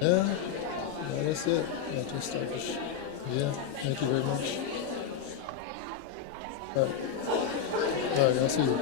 Yeah, yeah, that's it. Yeah, just starfish. Yeah, thank you very much. All right, all right, I'll see you.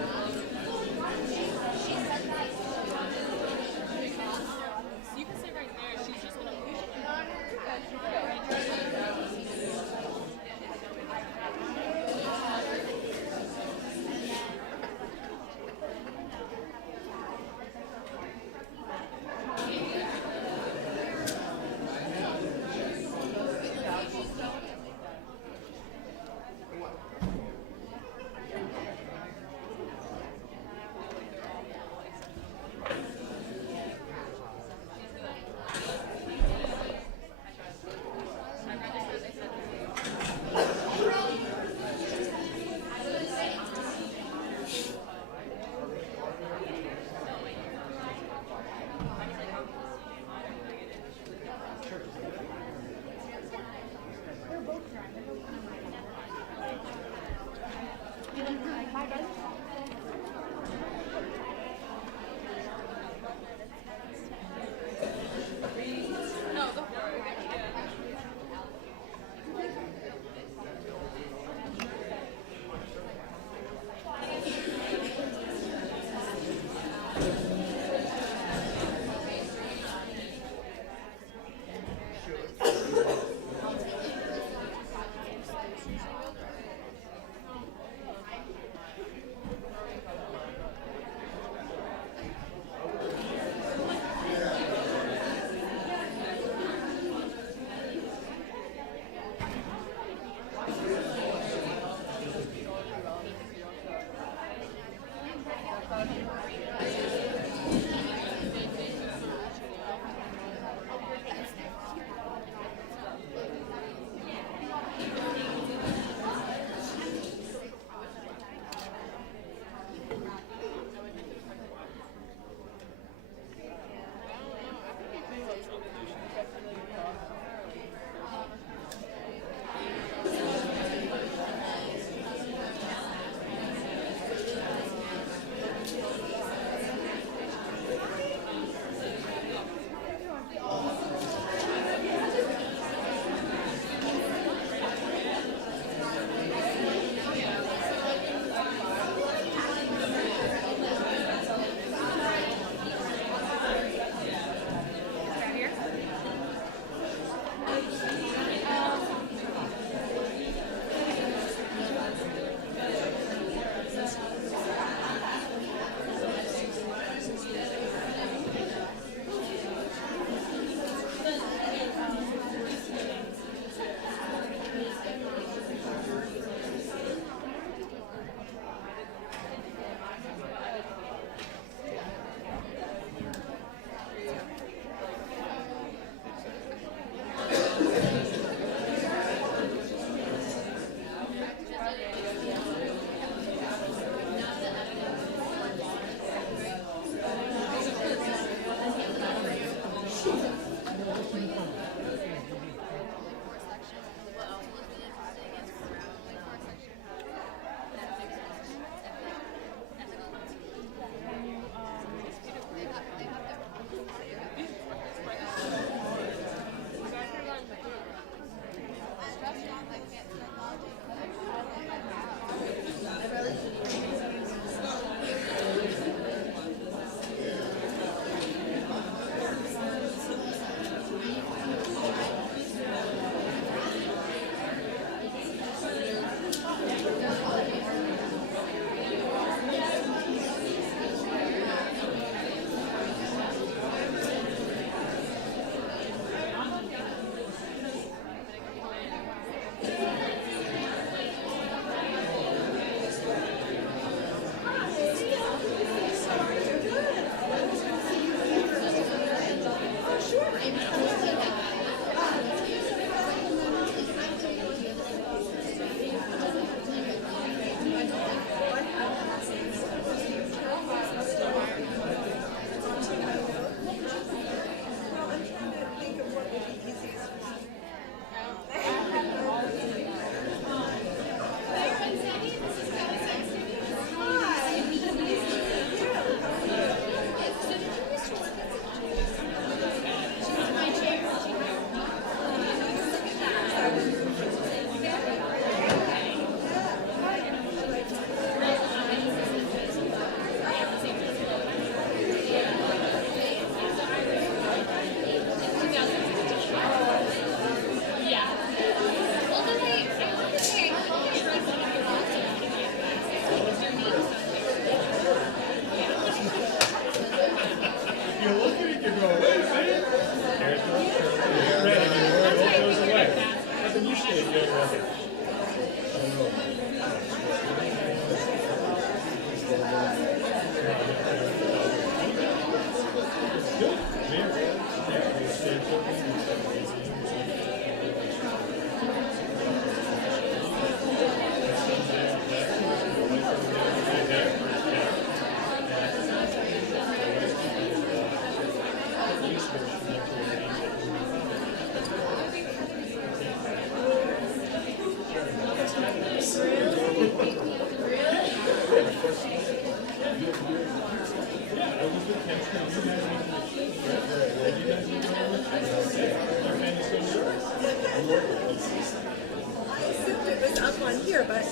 But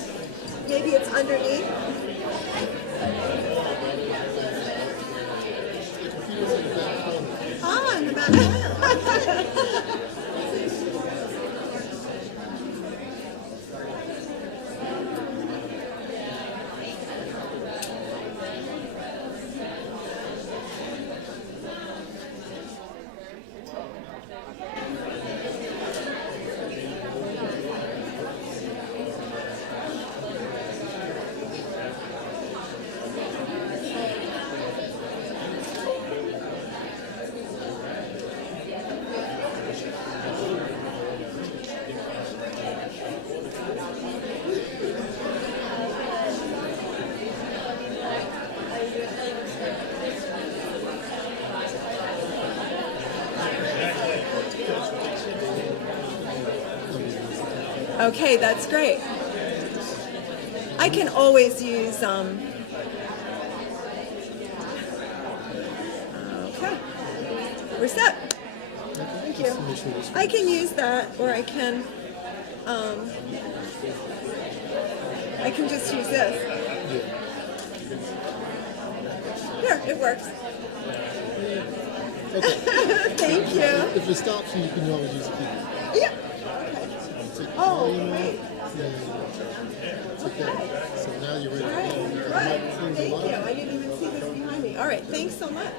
maybe it's underneath. Ah, in the back. Okay, that's great. I can always use, okay. We're set. Thank you. I can use that, or I can just use this. Here, it works. Okay. Thank you. If it stops you, you can always use the keyboard. Yeah. Oh, great. Okay. So now you're ready to go. Right. Thank you. I didn't even see this behind me. All right. Thanks so much.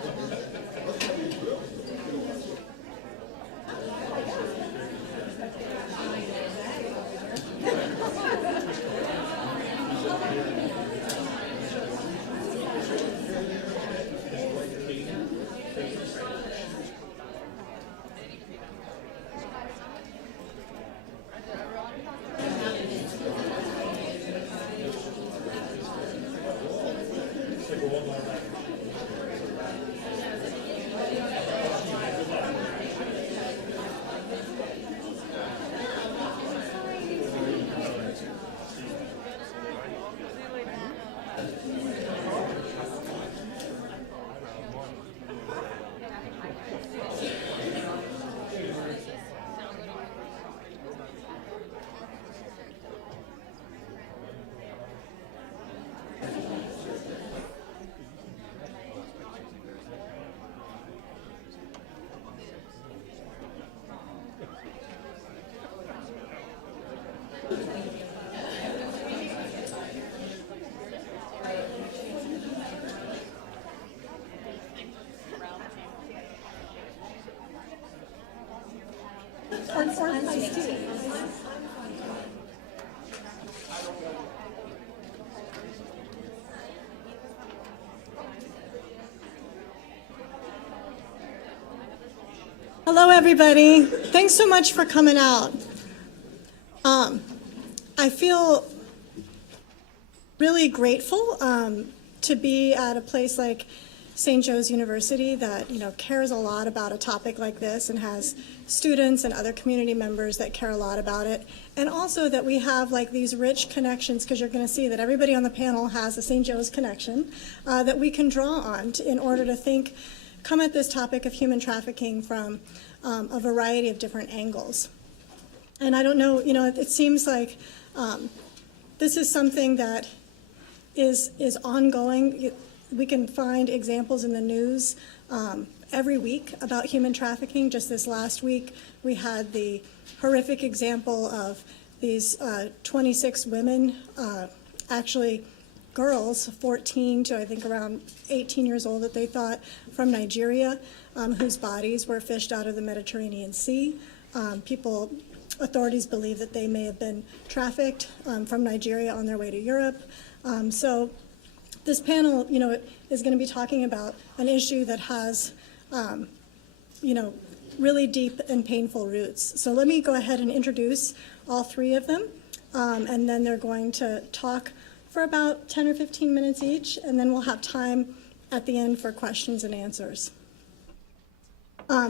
Hello, everybody. Thanks so much for coming out. I feel really grateful to be at a place like St. Joe's University that cares a lot about a topic like this and has students and other community members that care a lot about it, and also that we have like these rich connections, because you're going to see that everybody on the panel has a St. Joe's connection that we can draw on in order to come at this topic of human trafficking from a variety of different angles. And I don't know, it seems like this is something that is ongoing. We can find examples in the news every week about human trafficking. Just this last week, we had the horrific example of these 26 women, actually girls, 14 to I think around 18 years old that they thought, from Nigeria, whose bodies were fished out of the Mediterranean Sea. Authorities believe that they may have been trafficked from Nigeria on their way to Europe. So this panel, is going to be talking about an issue that has, really deep and painful roots. So let me go ahead and introduce all three of them, and then they're going to talk for about 10 or 15 minutes each, and then we'll have time at the end for questions and answers.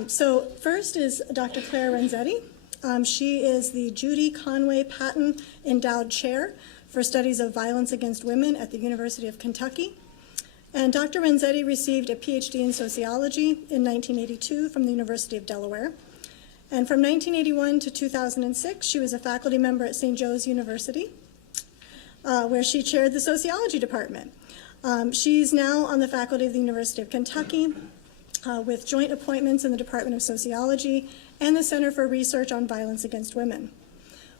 So first is Dr. Claire Renzetti. She is the Judy Conway Patton Endowed Chair for Studies of Violence Against Women at the University of Kentucky. And Dr. Renzetti received a PhD in sociology in 1982 from the University of Delaware. And from 1981 to 2006, she was a faculty member at St. Joe's University, where she chaired the sociology department. She's now on the faculty of the University of Kentucky, with joint appointments in the Department of Sociology and the Center for Research on Violence Against Women.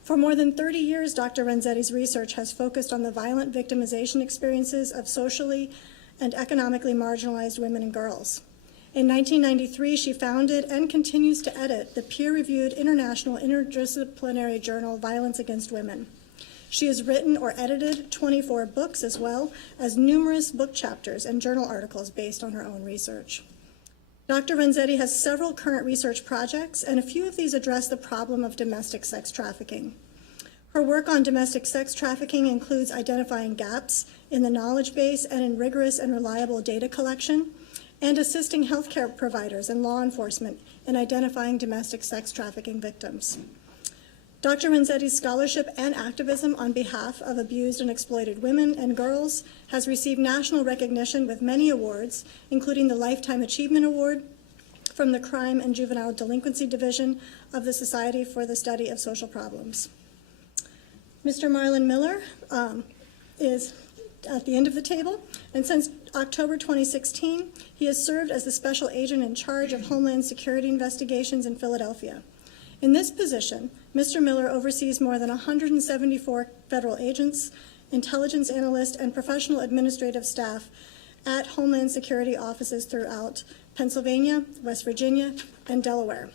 For more than 30 years, Dr. Renzetti's research has focused on the violent victimization experiences of socially and economically marginalized women and girls. In 1993, she founded and continues to edit the peer-reviewed international interdisciplinary journal Violence Against Women. She has written or edited 24 books, as well as numerous book chapters and journal articles based on her own research. Dr. Renzetti has several current research projects, and a few of these address the problem of domestic sex trafficking. Her work on domestic sex trafficking includes identifying gaps in the knowledge base and in rigorous and reliable data collection, and assisting healthcare providers and law enforcement in identifying domestic sex trafficking victims. Dr. Renzetti's scholarship and activism on behalf of abused and exploited women and girls has received national recognition with many awards, including the Lifetime Achievement Award from the Crime and Juvenile Delinquency Division of the Society for the Study of Social Problems. Mr. Marlon Miller is at the end of the table, and since October 2016, he has served as the Special Agent in charge of Homeland Security investigations in Philadelphia. In this position, Mr. Miller oversees more than 174 federal agents, intelligence analysts, and professional administrative staff at Homeland Security offices throughout Pennsylvania, West Virginia, and Delaware.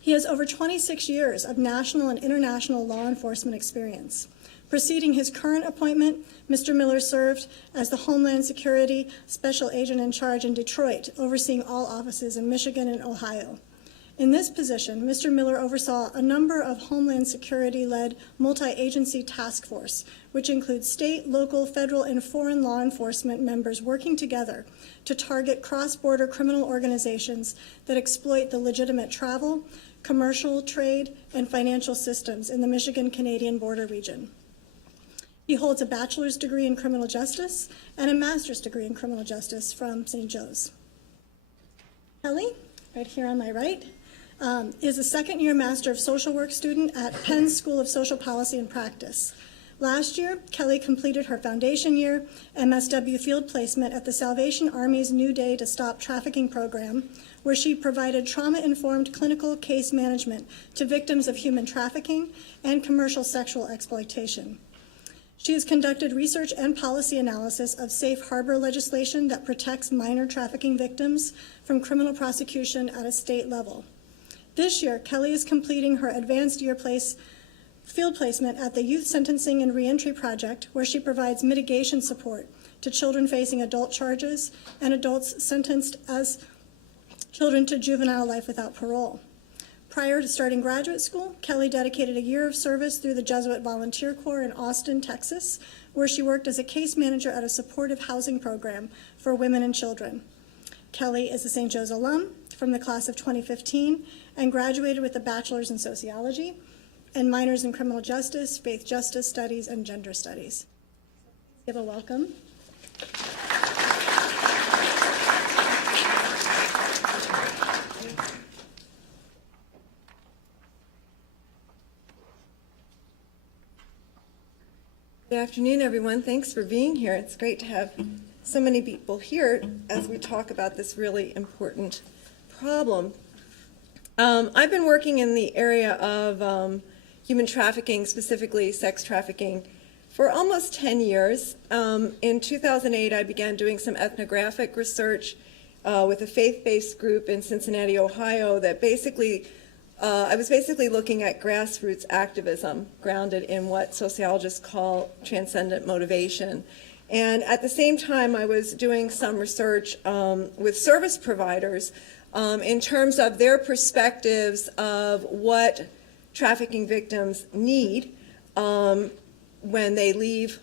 He has over 26 years of national and international law enforcement experience. Preceding his current appointment, Mr. Miller served as the Homeland Security Special Agent in charge in Detroit, overseeing all offices in Michigan and Ohio. In this position, Mr. Miller oversaw a number of Homeland Security-led multi-agency task force, which includes state, local, federal, and foreign law enforcement members working together to target cross-border criminal organizations that exploit the legitimate travel, commercial, trade, and financial systems in the Michigan-Canadian border region. He holds a bachelor's degree in criminal justice and a master's degree in criminal justice from St. Joe's. Kelly, right here on my right, is a second-year Master of Social Work student at Penn School of Social Policy and Practice. Last year, Kelly completed her foundation year MSW field placement at the Salvation Army's New Day to Stop Trafficking program, where she provided trauma-informed clinical case management to victims of human trafficking and commercial sexual exploitation. She has conducted research and policy analysis of safe harbor legislation that protects minor trafficking victims from criminal prosecution at a state level. This year, Kelly is completing her advanced year field placement at the Youth Sentencing and Reentry Project, where she provides mitigation support to children facing adult charges and adults sentenced as children to juvenile life without parole. Prior to starting graduate school, Kelly dedicated a year of service through the Jesuit Volunteer Corps in Austin, Texas, where she worked as a case manager at a supportive housing program for women and children. Kelly is a St. Joe's alum from the class of 2015 and graduated with a bachelor's in sociology and minors in criminal justice, faith justice studies, and gender studies. Give a welcome. Good afternoon, everyone. Thanks for being here. It's great to have so many people here as we talk about this really important problem. I've been working in the area of human trafficking, specifically sex trafficking, for almost 10 years. In 2008, I began doing some ethnographic research with a faith-based group in Cincinnati, Ohio, that I was basically looking at grassroots activism grounded in what sociologists call transcendent motivation. And at the same time, I was doing some research with service providers in terms of their perspectives of what trafficking victims need when they leave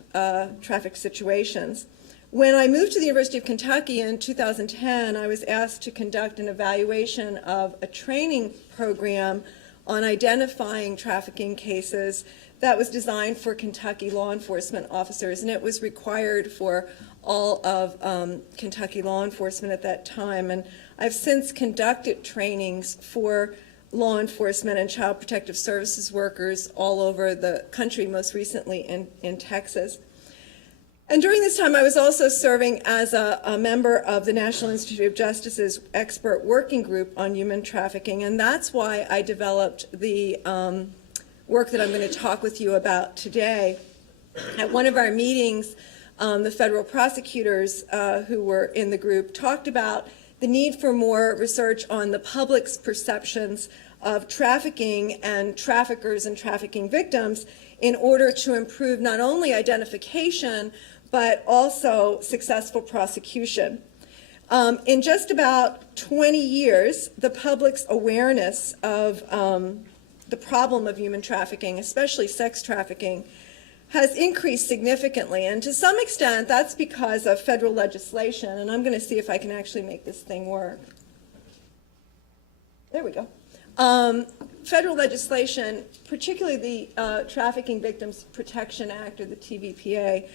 traffic situations. When I moved to the University of Kentucky in 2010, I was asked to conduct an evaluation of a training program on identifying trafficking cases that was designed for Kentucky law enforcement officers, and it was required for all of Kentucky law enforcement at that time. And I've since conducted trainings for law enforcement and child protective services workers all over the country, most recently in Texas. And during this time, I was also serving as a member of the National Institute of Justice's expert working group on human trafficking, and that's why I developed the work that I'm going to talk with you about today. At one of our meetings, the federal prosecutors who were in the group talked about the need for more research on the public's perceptions of trafficking and traffickers and trafficking victims in order to improve not only identification, but also successful prosecution. In just about 20 years, the public's awareness of the problem of human trafficking, especially sex trafficking, has increased significantly. And to some extent, that's because of federal legislation. And I'm going to see if I can actually make this thing work. There we go. Federal legislation, particularly the Trafficking Victims Protection Act, or the TVPA,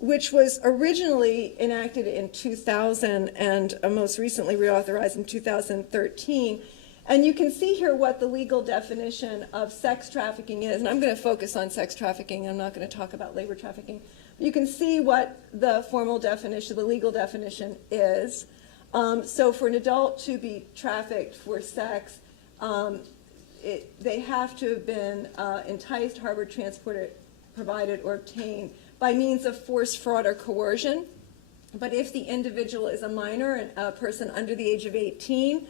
which was originally enacted in 2000 and most recently reauthorized in 2013. And you can see here what the legal definition of sex trafficking is. And I'm going to focus on sex trafficking. I'm not going to talk about labor trafficking. You can see what the formal definition, the legal definition is. So for an adult to be trafficked for sex, they have to have been enticed, harbored, transported, provided, or obtained by means of force, fraud, or coercion. But if the individual is a minor and a person under the age of 18,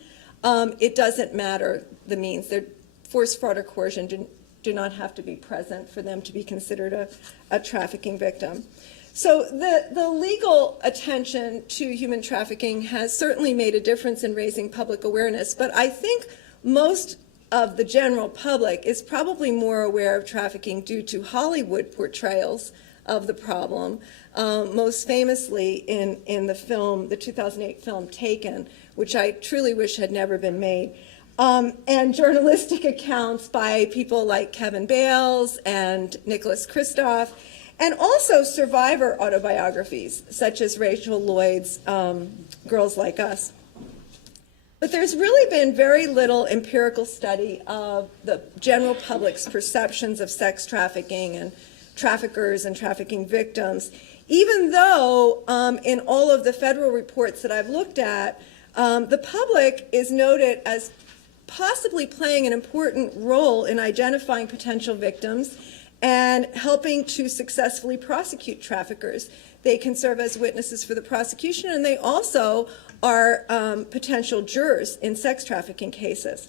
it doesn't matter the means. Force, fraud, or coercion do not have to be present for them to be considered a trafficking victim. So the legal attention to human trafficking has certainly made a difference in raising public awareness, but I think most of the general public is probably more aware of trafficking due to Hollywood portrayals of the problem, most famously in the film, the 2008 film Taken, which I truly wish had never been made, and journalistic accounts by people like Kevin Bales and Nicholas Kristof, and also survivor autobiographies, such as Rachel Lloyd's Girls Like Us. But there's really been very little empirical study of the general public's perceptions of sex trafficking and traffickers and trafficking victims, even though in all of the federal reports that I've looked at, the public is noted as possibly playing an important role in identifying potential victims and helping to successfully prosecute traffickers. They can serve as witnesses for the prosecution, and they also are potential jurors in sex trafficking cases.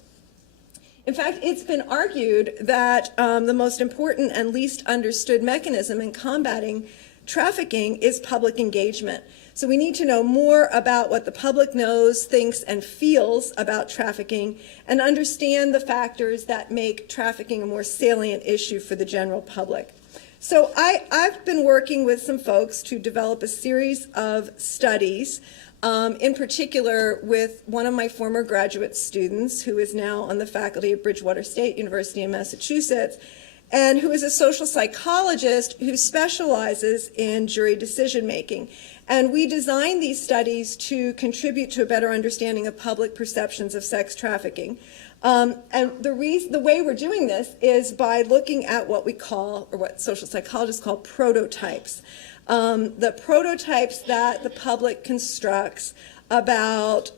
In fact, it's been argued that the most important and least understood mechanism in combating trafficking is public engagement. So we need to know more about what the public knows, thinks, and feels about trafficking, and understand the factors that make trafficking a more salient issue for the general public. So I've been working with some folks to develop a series of studies, in particular with one of my former graduate students who is now on the faculty of Bridgewater State University in Massachusetts, and who is a social psychologist who specializes in jury decision making. And we designed these studies to contribute to a better understanding of public perceptions of sex trafficking. And the way we're doing this is by looking at what we call, or what social psychologists call, prototypes. The prototypes that the public constructs about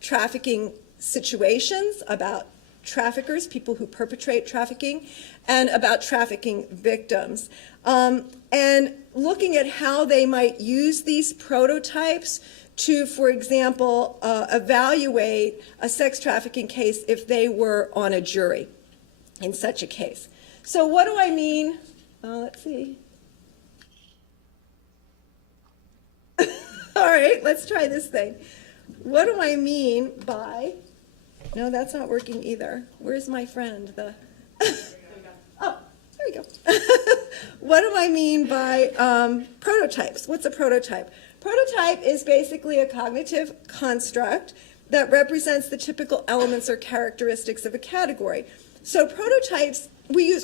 trafficking situations, about traffickers, people who perpetrate trafficking, and about trafficking victims. And looking at how they might use these prototypes to, for example, evaluate a sex trafficking case if they were on a jury in such a case. So what do I mean? Let's see. All right, let's try this thing. what do I mean by, no, that's not working either. Where's my friend? Oh, there we go. What do I mean by prototypes? What's a prototype? Prototype is basically a cognitive construct that represents the typical elements or characteristics of a category. So prototypes,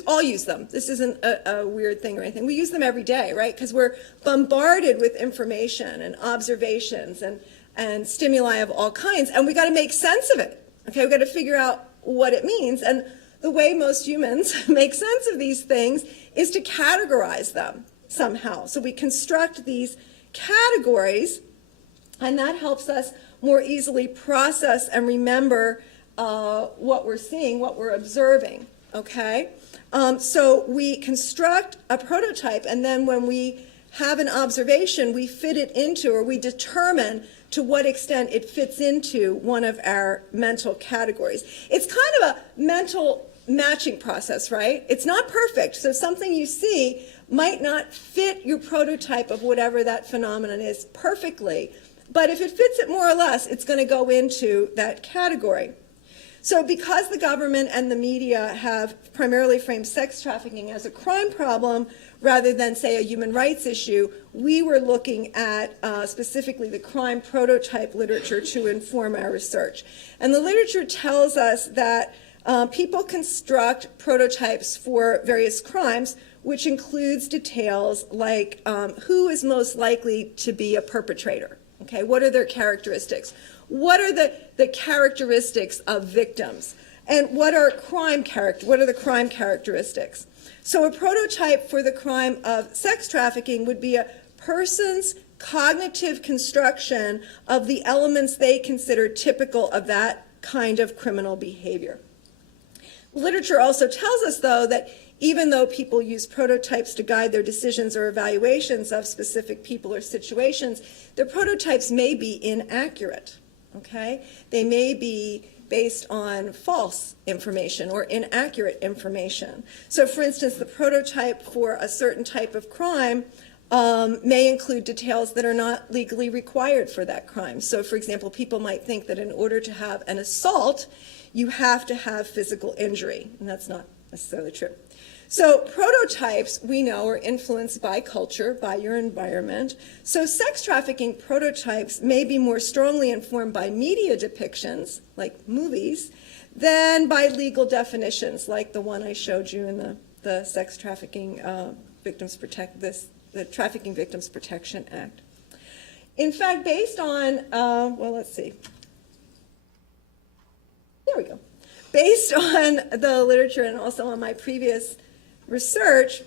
all use them. This isn't a weird thing or anything. We use them every day, right? Because we're bombarded with information and observations and stimuli of all kinds, and we got to make sense of it. Okay, we got to figure out what it means. And the way most humans make sense of these things is to categorize them somehow. So we construct these categories, and that helps us more easily process and remember what we're seeing, what we're observing, okay? So we construct a prototype, and then when we have an observation, we fit it into, or we determine to what extent it fits into one of our mental categories. It's kind of a mental matching process, right? It's not perfect, so something you see might not fit your prototype of whatever that phenomenon is perfectly, but if it fits it more or less, it's going to go into that category. So because the government and the media have primarily framed sex trafficking as a crime problem rather than, say, a human rights issue, we were looking at specifically the crime prototype literature to inform our research. And the literature tells us that people construct prototypes for various crimes, which includes details like who is most likely to be a perpetrator. Okay, what are their characteristics? What are the characteristics of victims? And what are the crime characteristics? So a prototype for the crime of sex trafficking would be a person's cognitive construction of the elements they consider typical of that kind of criminal behavior. Literature also tells us, though, that even though people use prototypes to guide their decisions or evaluations of specific people or situations, their prototypes may be inaccurate, okay? They may be based on false information or inaccurate information. So, for instance, the prototype for a certain type of crime may include details that are not legally required for that crime. So, for example, people might think that in order to have an assault, you have to have physical injury, and that's not necessarily true. So prototypes, we know, are influenced by culture, by your environment. So sex trafficking prototypes may be more strongly informed by media depictions, like movies, than by legal definitions, like the one I showed you in the Sex Trafficking the Trafficking Victims Protection Act. In fact, based on, well, let's see. There we go. Based on the literature and also on my previous research,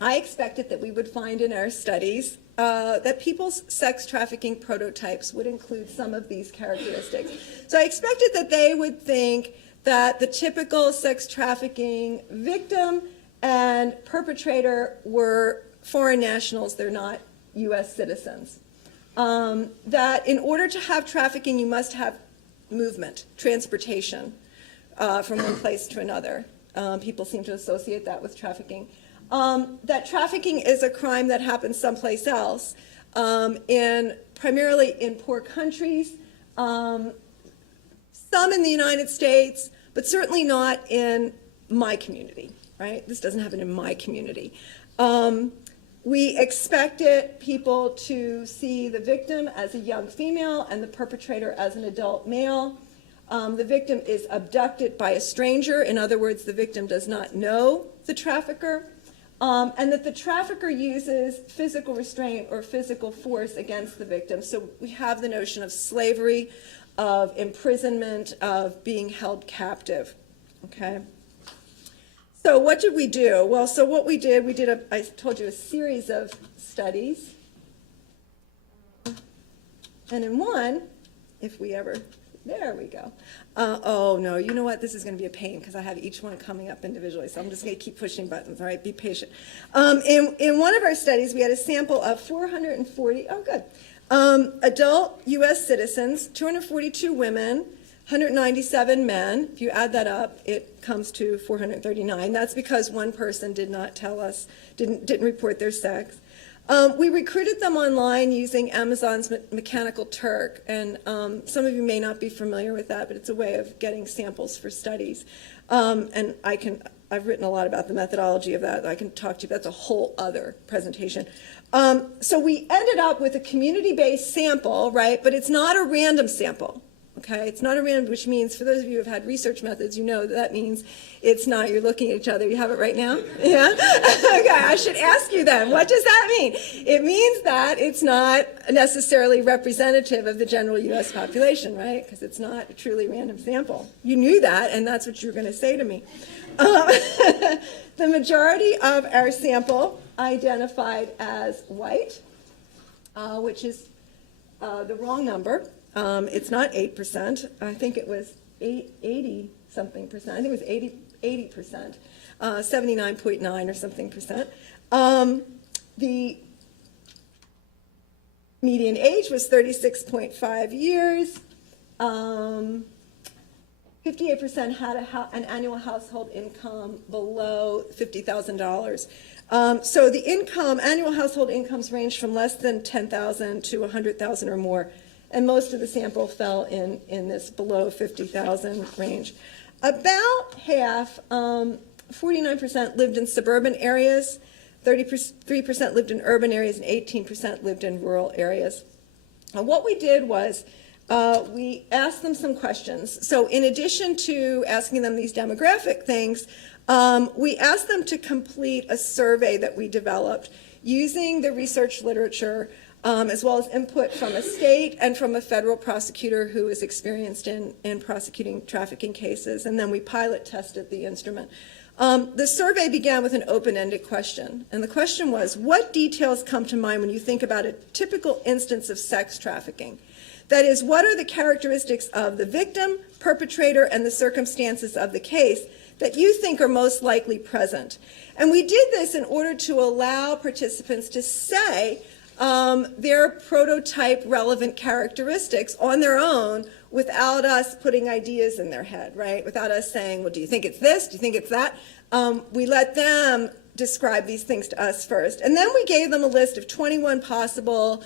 I expected that we would find in our studies that people's sex trafficking prototypes would include some of these characteristics. So I expected that they would think that the typical sex trafficking victim and perpetrator were foreign nationals, they're not U.S. citizens. That in order to have trafficking, you must have movement, transportation from one place to another. People seem to associate that with trafficking. That trafficking is a crime that happens someplace else, primarily in poor countries, some in the United States, but certainly not in my community, right? This doesn't happen in my community. We expected people to see the victim as a young female and the perpetrator as an adult male. The victim is abducted by a stranger. In other words, the victim does not know the trafficker. And that the trafficker uses physical restraint or physical force against the victim. So we have the notion of slavery, of imprisonment, of being held captive, okay? So what did we do? Well, so what we did, I told you, a series of studies. And in one, if we ever, there we go. Oh no, you know what? This is going to be a pain because I have each one coming up individually. So I'm just going to keep pushing buttons, all right? Be patient. In one of our studies, we had a sample of 440, adult U.S. citizens, 242 women, 197 men. If you add that up, it comes to 439. That's because one person did not tell us, didn't report their sex. We recruited them online using Amazon's Mechanical Turk, and some of you may not be familiar with that, but it's a way of getting samples for studies. And I've written a lot about the methodology of that. I can talk to you, that's a whole other presentation. So we ended up with a community-based sample, right, but it's not a random sample. Okay, it's not a random, which means, for those of you who have had research methods, you know that means it's not, you're looking at each other. You have it right now? Yeah? Okay, I should ask you then, what does that mean? It means that it's not necessarily representative of the general U.S. population, right? Because it's not a truly random sample. You knew that, and that's what you were going to say to me. The majority of our sample identified as white, which is the wrong number. It's not 8%. I think it was 80-something percent. I think it was 80%, 79.9 or something percent. The median age was 36.5 years. 58% had an annual household income below $50,000. So the annual household incomes ranged from less than $10,000 to $100,000 or more. And most of the sample fell in this below 50,000 range. About half, 49% lived in suburban areas, 33% lived in urban areas, and 18% lived in rural areas. And what we did was we asked them some questions. So in addition to asking them these demographic things, we asked them to complete a survey that we developed using the research literature, as well as input from a state and from a federal prosecutor who is experienced in prosecuting trafficking cases, and then we pilot tested the instrument. The survey began with an open-ended question, and the question was, what details come to mind when you think about a typical instance of sex trafficking? That is, what are the characteristics of the victim, perpetrator, and the circumstances of the case that you think are most likely present? And we did this in order to allow participants to say their prototype relevant characteristics on their own without us putting ideas in their head, right? Without us saying, well, do you think it's this? Do you think it's that? We let them describe these things to us first. And then we gave them a list of 21 possible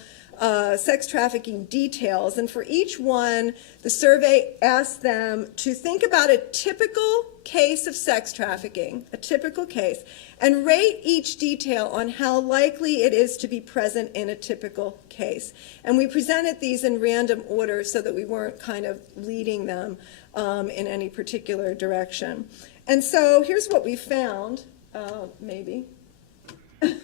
sex trafficking details. And for each one, the survey asked them to think about a typical case of sex trafficking, a typical case, and rate each detail on how likely it is to be present in a typical case. And we presented these in random order so that we weren't kind of leading them in any particular direction. And so here's what we found, maybe. There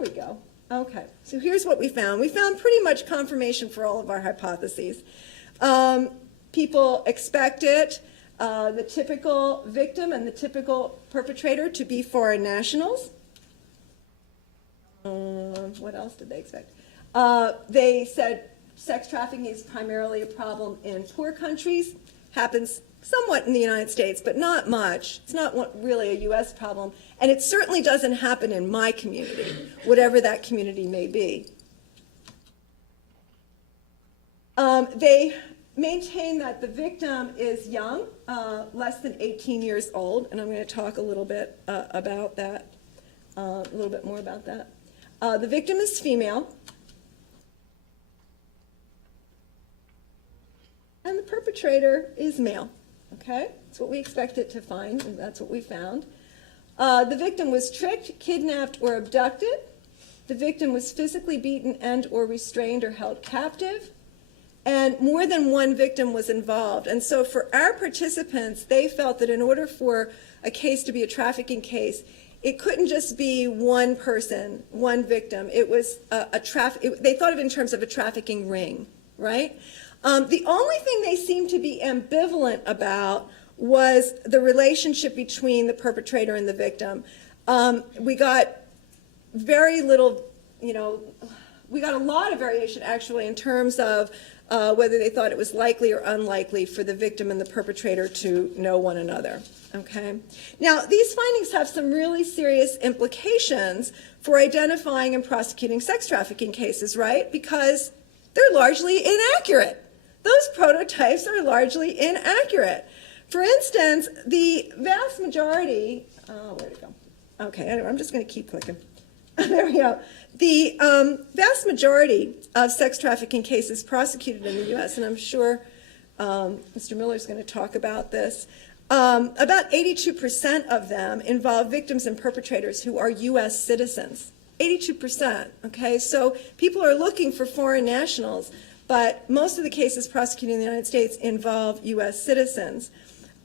we go. Okay, so here's what we found. We found pretty much confirmation for all of our hypotheses. People expect it, the typical victim and the typical perpetrator to be foreign nationals. What else did they expect? They said sex trafficking is primarily a problem in poor countries, happens somewhat in the United States, but not much. It's not really a U.S. problem, and it certainly doesn't happen in my community, whatever that community may be. They maintain that the victim is young, less than 18 years old, and I'm going to talk a little bit about that, a little bit more about that. The victim is female, and the perpetrator is male. Okay, that's what we expected to find, and that's what we found. The victim was tricked, kidnapped, or abducted. The victim was physically beaten and or restrained or held captive. And more than one victim was involved. And so for our participants, they felt that in order for a case to be a trafficking case, it couldn't just be one person, one victim. It was they thought of it in terms of a trafficking ring, right? The only thing they seemed to be ambivalent about was the relationship between the perpetrator and the victim. We got very little, we got a lot of variation actually in terms of whether they thought it was likely or unlikely for the victim and the perpetrator to know one another. Okay. Now, these findings have some really serious implications for identifying and prosecuting sex trafficking cases, right? Because they're largely inaccurate. Those prototypes are largely inaccurate. For instance, the vast majority, where'd it go? Okay, anyway, I'm just going to keep clicking. There we go. The vast majority of sex trafficking cases prosecuted in the U.S., and I'm sure Mr. Miller is going to talk about this, about 82% of them involve victims and perpetrators who are U.S. citizens. 82%, okay? So people are looking for foreign nationals, but most of the cases prosecuted in the United States involve U.S. citizens.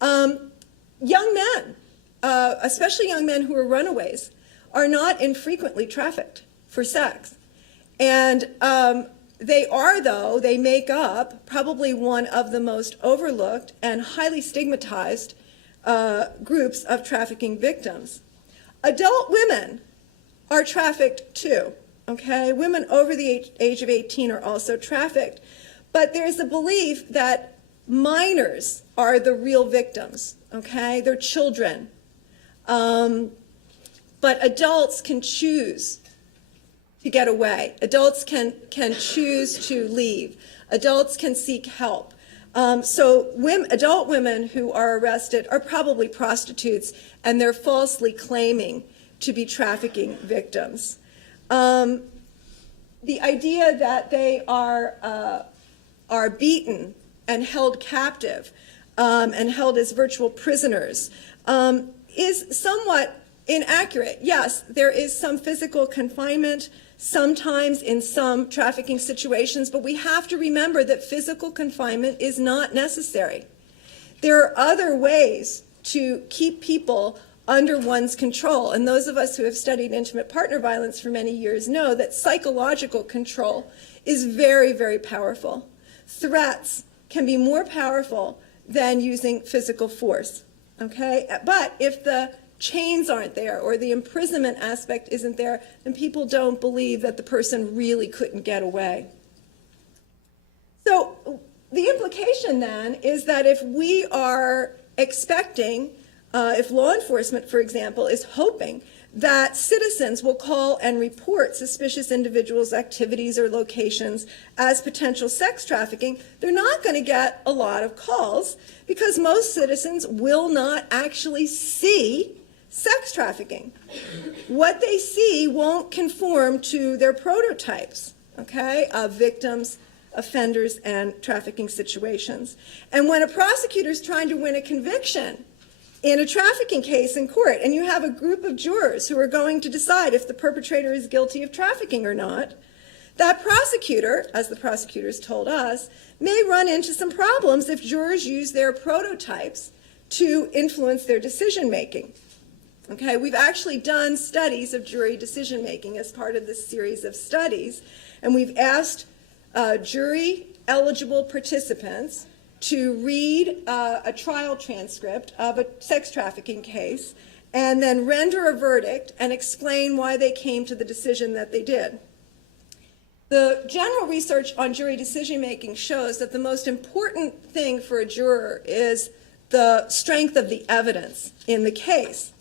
Young men, especially young men who are runaways, are not infrequently trafficked for sex. And they make up probably one of the most overlooked and highly stigmatized groups of trafficking victims. Adult women are trafficked too, okay? Women over the age of 18 are also trafficked. But there's a belief that minors are the real victims, okay? They're children. But adults can choose to get away. Adults can choose to leave. Adults can seek help. So adult women who are arrested are probably prostitutes, and they're falsely claiming to be trafficking victims. The idea that they are beaten and held captive and held as virtual prisoners is somewhat inaccurate. Yes, there is some physical confinement sometimes in some trafficking situations, but we have to remember that physical confinement is not necessary. There are other ways to keep people under one's control, and those of us who have studied intimate partner violence for many years know that psychological control is very, very powerful. Threats can be more powerful than using physical force, okay? But if the chains aren't there or the imprisonment aspect isn't there, then people don't believe that the person really couldn't get away. So the implication then is that if we are expecting, if law enforcement, for example, is hoping that citizens will call and report suspicious individuals' activities or locations as potential sex trafficking, they're not going to get a lot of calls because most citizens will not actually see sex trafficking. What they see won't conform to their prototypes, okay, of victims, offenders, and trafficking situations. And when a prosecutor is trying to win a conviction in a trafficking case in court, and you have a group of jurors who are going to decide if the perpetrator is guilty of trafficking or not, that prosecutor, as the prosecutors told us, may run into some problems if jurors use their prototypes to influence their decision-making. Okay, we've actually done studies of jury decision-making as part of this series of studies, and we've asked jury-eligible participants to read a trial transcript of a sex trafficking case and then render a verdict and explain why they came to the decision that they did. The general research on jury decision-making shows that the most important thing for a juror is the strength of the evidence in the case.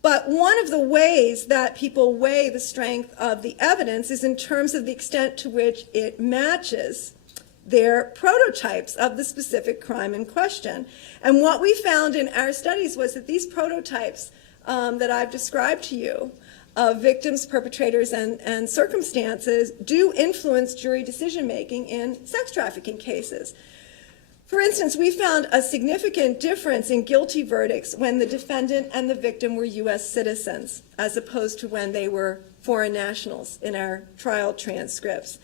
But one of the ways that people weigh the strength of the evidence is in terms of the extent to which it matches their prototypes of the specific crime in question. And what we found in our studies was that these prototypes that I've described to you of victims, perpetrators, and circumstances do influence jury decision-making in sex trafficking cases. For instance, we found a significant difference in guilty verdicts when the defendant and the victim were U.S. citizens, as opposed to when they were foreign nationals in our trial transcripts.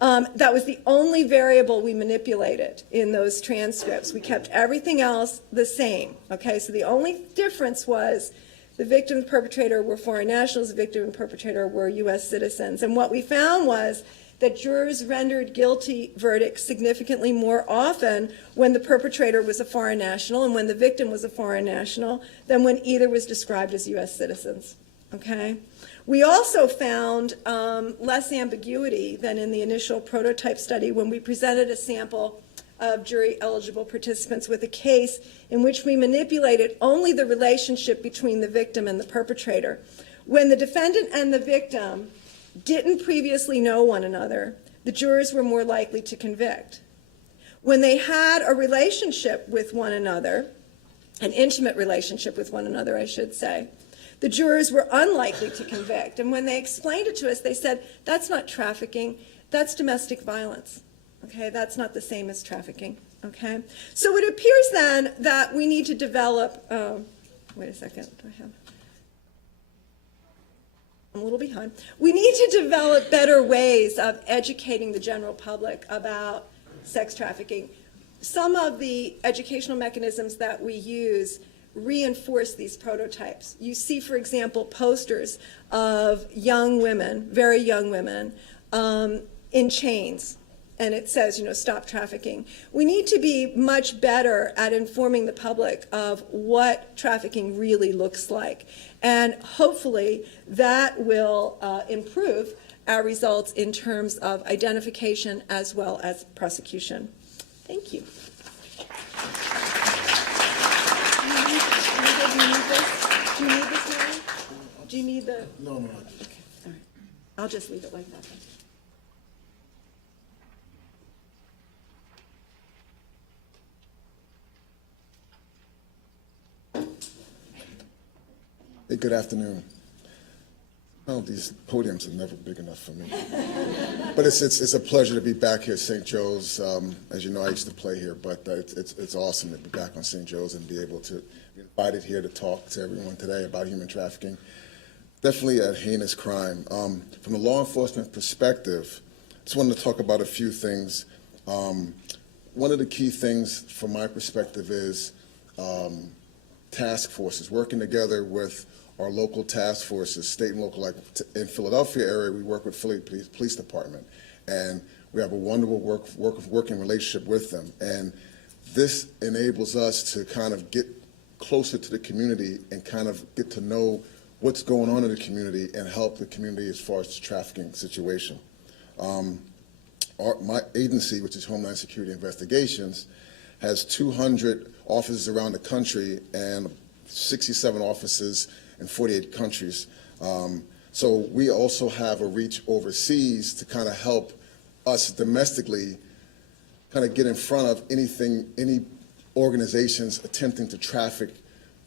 That was the only variable we manipulated in those transcripts. We kept everything else the same. Okay, so the only difference was the victim and perpetrator were foreign nationals, the victim and perpetrator were U.S. citizens. And what we found was that jurors rendered guilty verdicts significantly more often when the perpetrator was a foreign national and when the victim was a foreign national than when either was described as U.S. citizens. Okay? We also found less ambiguity than in the initial prototype study when we presented a sample of jury-eligible participants with a case in which we manipulated only the relationship between the victim and the perpetrator. When the defendant and the victim didn't previously know one another, the jurors were more likely to convict. When they had a relationship with one another, an intimate relationship with one another, I should say, the jurors were unlikely to convict. And when they explained it to us, they said, that's not trafficking, that's domestic violence. Okay, that's not the same as trafficking. Okay, so it appears then that we need to develop, wait a second, do I have? I'm a little behind. We need to develop better ways of educating the general public about sex trafficking. Some of the educational mechanisms that we use reinforce these prototypes. You see, for example, posters of young women, very young women, in chains, and it says, stop trafficking. We need to be much better at informing the public of what trafficking really looks like. And hopefully that will improve our results in terms of identification as well as prosecution. Thank you. Do you need this, Mary? Do you need the? No. Okay, all right. I'll just leave it like that then. Hey, good afternoon. Well, these podiums are never big enough for me. But it's a pleasure to be back here at St. Joe's. As you know, I used to play here, but it's awesome to be back on St. Joe's and be able to be invited here to talk to everyone today about human trafficking. Definitely a heinous crime. From a law enforcement perspective, just wanted to talk about a few things. One of the key things from my perspective is task forces, working together with our local task forces, state and local. Like in Philadelphia area, we work with Philly Police Department, and we have a wonderful working relationship with them. And this enables us to kind of get closer to the community and kind of get to know what's going on in the community and help the community as far as the trafficking situation. My agency, which is Homeland Security Investigations, has 200 offices around the country and 67 offices in 48 countries. So we also have a reach overseas to kind of help us domestically kind of get in front of any organizations attempting to traffic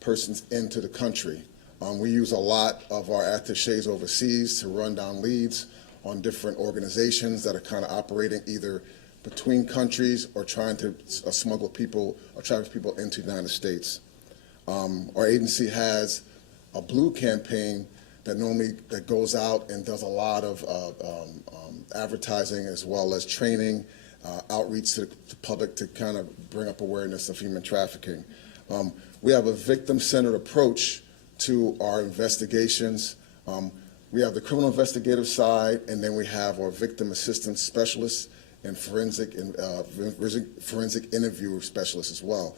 persons into the country. We use a lot of our attachés overseas to run down leads on different organizations that are kind of operating either between countries or trying to smuggle people or traffic people into the United States. Our agency has a blue campaign that goes out and does a lot of advertising as well as training, outreach to the public to kind of bring up awareness of human trafficking. We have a victim-centered approach to our investigations. We have the criminal investigative side, and then we have our victim assistance specialists and forensic interview specialists as well.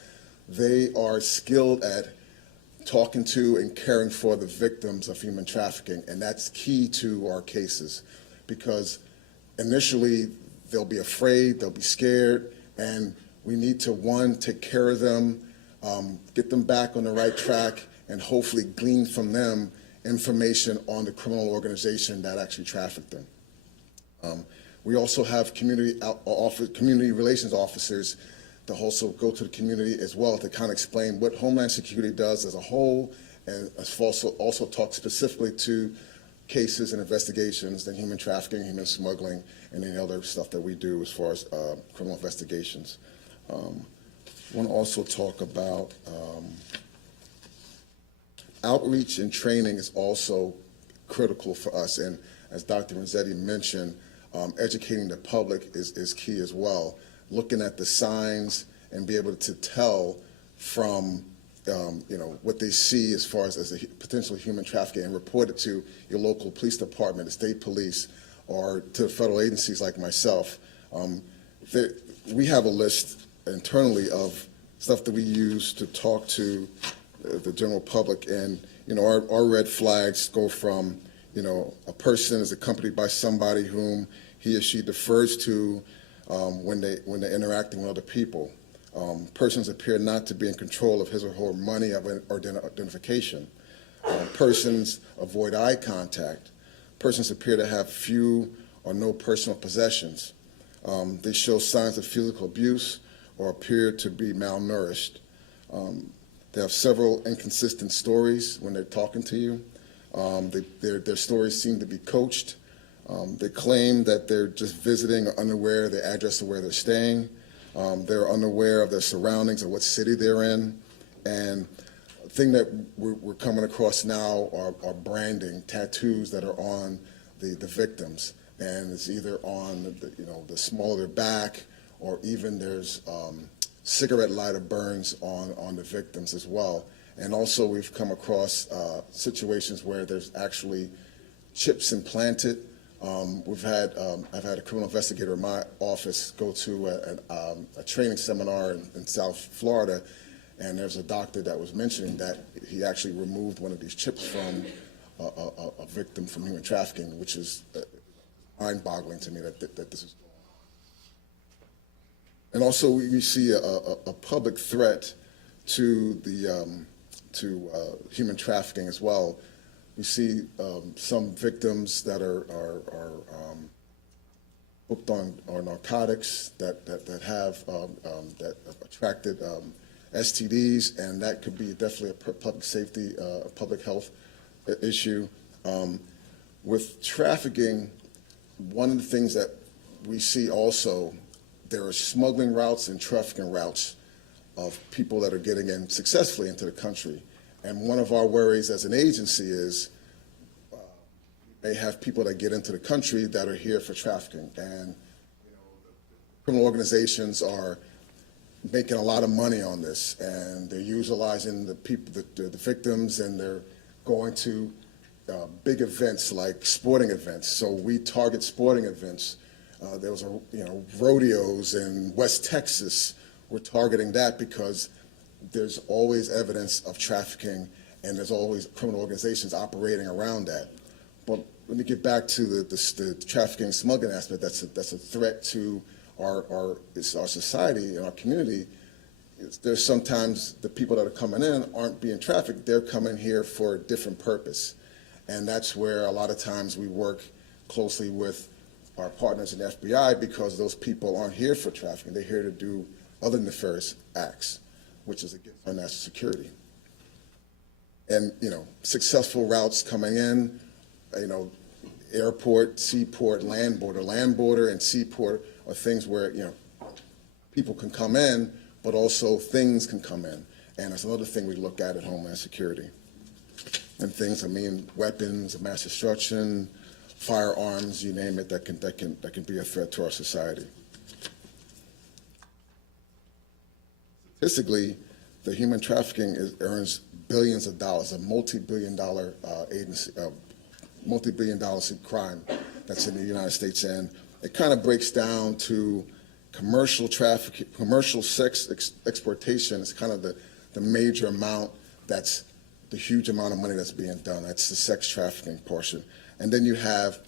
They are skilled at talking to and caring for the victims of human trafficking, and that's key to our cases because initially they'll be afraid, they'll be scared, and we need to, one, take care of them, get them back on the right track, and hopefully glean from them information on the criminal organization that actually trafficked them. We also have community relations officers to also go to the community as well to kind of explain what Homeland Security does as a whole, and also talk specifically to cases and investigations, then human trafficking, human smuggling, and any other stuff that we do as far as criminal investigations. I want to also talk about outreach and training is also critical for us, and as Dr. Renzetti mentioned, educating the public is key as well. Looking at the signs and be able to tell from what they see as far as a potential human trafficking and report it to your local police department, the state police, or to federal agencies like myself. We have a list internally of stuff that we use to talk to the general public, and our red flags go from a person is accompanied by somebody whom he or she defers to when they're interacting with other people. Persons appear not to be in control of his or her money or identification. Persons avoid eye contact. Persons appear to have few or no personal possessions. They show signs of physical abuse or appear to be malnourished. They have several inconsistent stories when they're talking to you. Their stories seem to be coached. They claim that they're just visiting or unaware of the address of where they're staying. They're unaware of their surroundings or what city they're in. And the thing that we're coming across now are branding, tattoos that are on the victims. And it's either on the small of their back, or even there's cigarette lighter burns on the victims as well. And also we've come across situations where there's actually chips implanted. I've had a criminal investigator in my office go to a training seminar in South Florida, and there's a doctor that was mentioning that he actually removed one of these chips from a victim from human trafficking, which is mind-boggling to me that this is. And also we see a public threat to the human trafficking as well. We see some victims that are hooked on narcotics that have attracted STDs, and that could be definitely a public safety, public health issue. With trafficking, one of the things that we see also, there are smuggling routes and trafficking routes of people that are getting in successfully into the country. And one of our worries as an agency is they have people that get into the country that are here for trafficking. And criminal organizations are making a lot of money on this, and they're utilizing the people, the victims, and they're going to big events like sporting events. So we target sporting events. There was rodeos in West Texas. We're targeting that because there's always evidence of trafficking, and there's always criminal organizations operating around that. But let me get back to the trafficking and smuggling aspect. That's a threat to our society and our community. There's sometimes the people that are coming in aren't being trafficked. They're coming here for a different purpose. And that's where a lot of times we work closely with our partners in the FBI, because those people aren't here for trafficking. They're here to do other nefarious acts, which is against our national security. And, successful routes coming in, airport, seaport, land border and seaport are things where, people can come in, but also things can come in. And that's another thing we look at Homeland Security. And things, weapons, mass destruction, firearms, you name it, that can be a threat to our society. Statistically, the human trafficking earns billions of dollars, a multi-billion-dollar agency, multi-billion-dollar crime that's in the United States, and it kind of breaks down to commercial trafficking, commercial sex exploitation is kind of the major amount. That's the huge amount of money that's being done. That's the sex trafficking portion. And then you have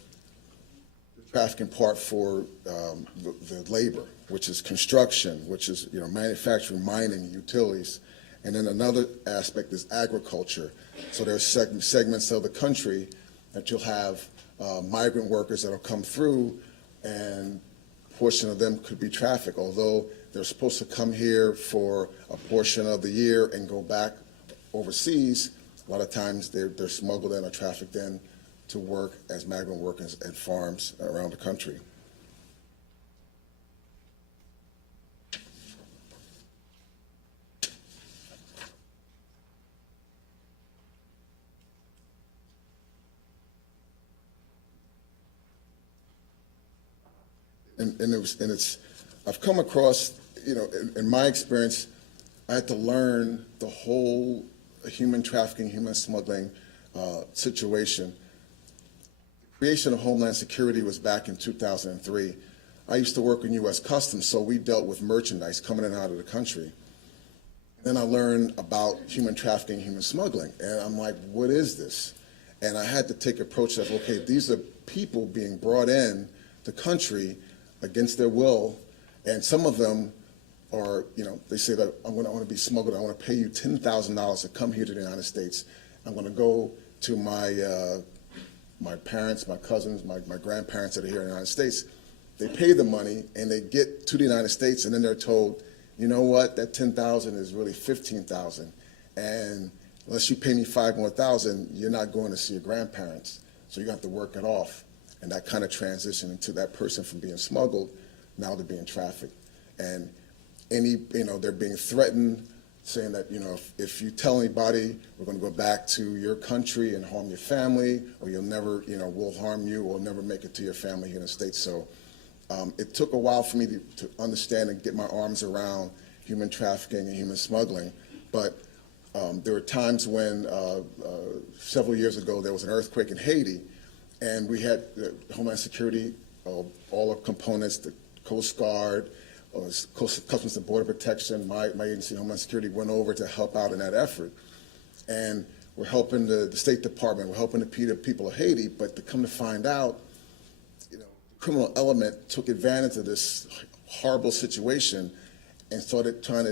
the trafficking part for the labor, which is construction, which is manufacturing, mining, utilities. And then another aspect is agriculture. So there's segments of the country that you'll have migrant workers that will come through, and a portion of them could be trafficked, although they're supposed to come here for a portion of the year and go back overseas. A lot of times they're smuggled in or trafficked in to work as migrant workers at farms around the country. I've come across, in my experience, I had to learn the whole human trafficking, human smuggling situation. The creation of Homeland Security was back in 2003. I used to work in U.S. Customs, so we dealt with merchandise coming in and out of the country. Then I learned about human trafficking, human smuggling, and I'm like, what is this? And I had to take approach of, okay, these are people being brought in the country against their will, and some of them are, they say that I want to be smuggled. I want to pay you $10,000 to come here to the United States. I'm going to go to my parents, my cousins, my grandparents that are here in the United States. They pay the money, and they get to the United States, and then they're told, you know what, that $10,000 is really $15,000, and unless you pay me $5 more, you're not going to see your grandparents. So you have to work it off. And that kind of transition into that person from being smuggled, now they're being trafficked. And they're being threatened, saying that, if you tell anybody, we're going to go back to your country and harm your family, or you'll never, we'll harm you, or never make it to your family here in the States. So it took a while for me to understand and get my arms around human trafficking and human smuggling. But there were times when, several years ago, there was an earthquake in Haiti, and we had Homeland Security, all the components, the Coast Guard, Customs and Border Protection, my agency, Homeland Security, went over to help out in that effort. And we're helping the State Department, we're helping the people of Haiti, but to come to find out, the criminal element took advantage of this horrible situation and started trying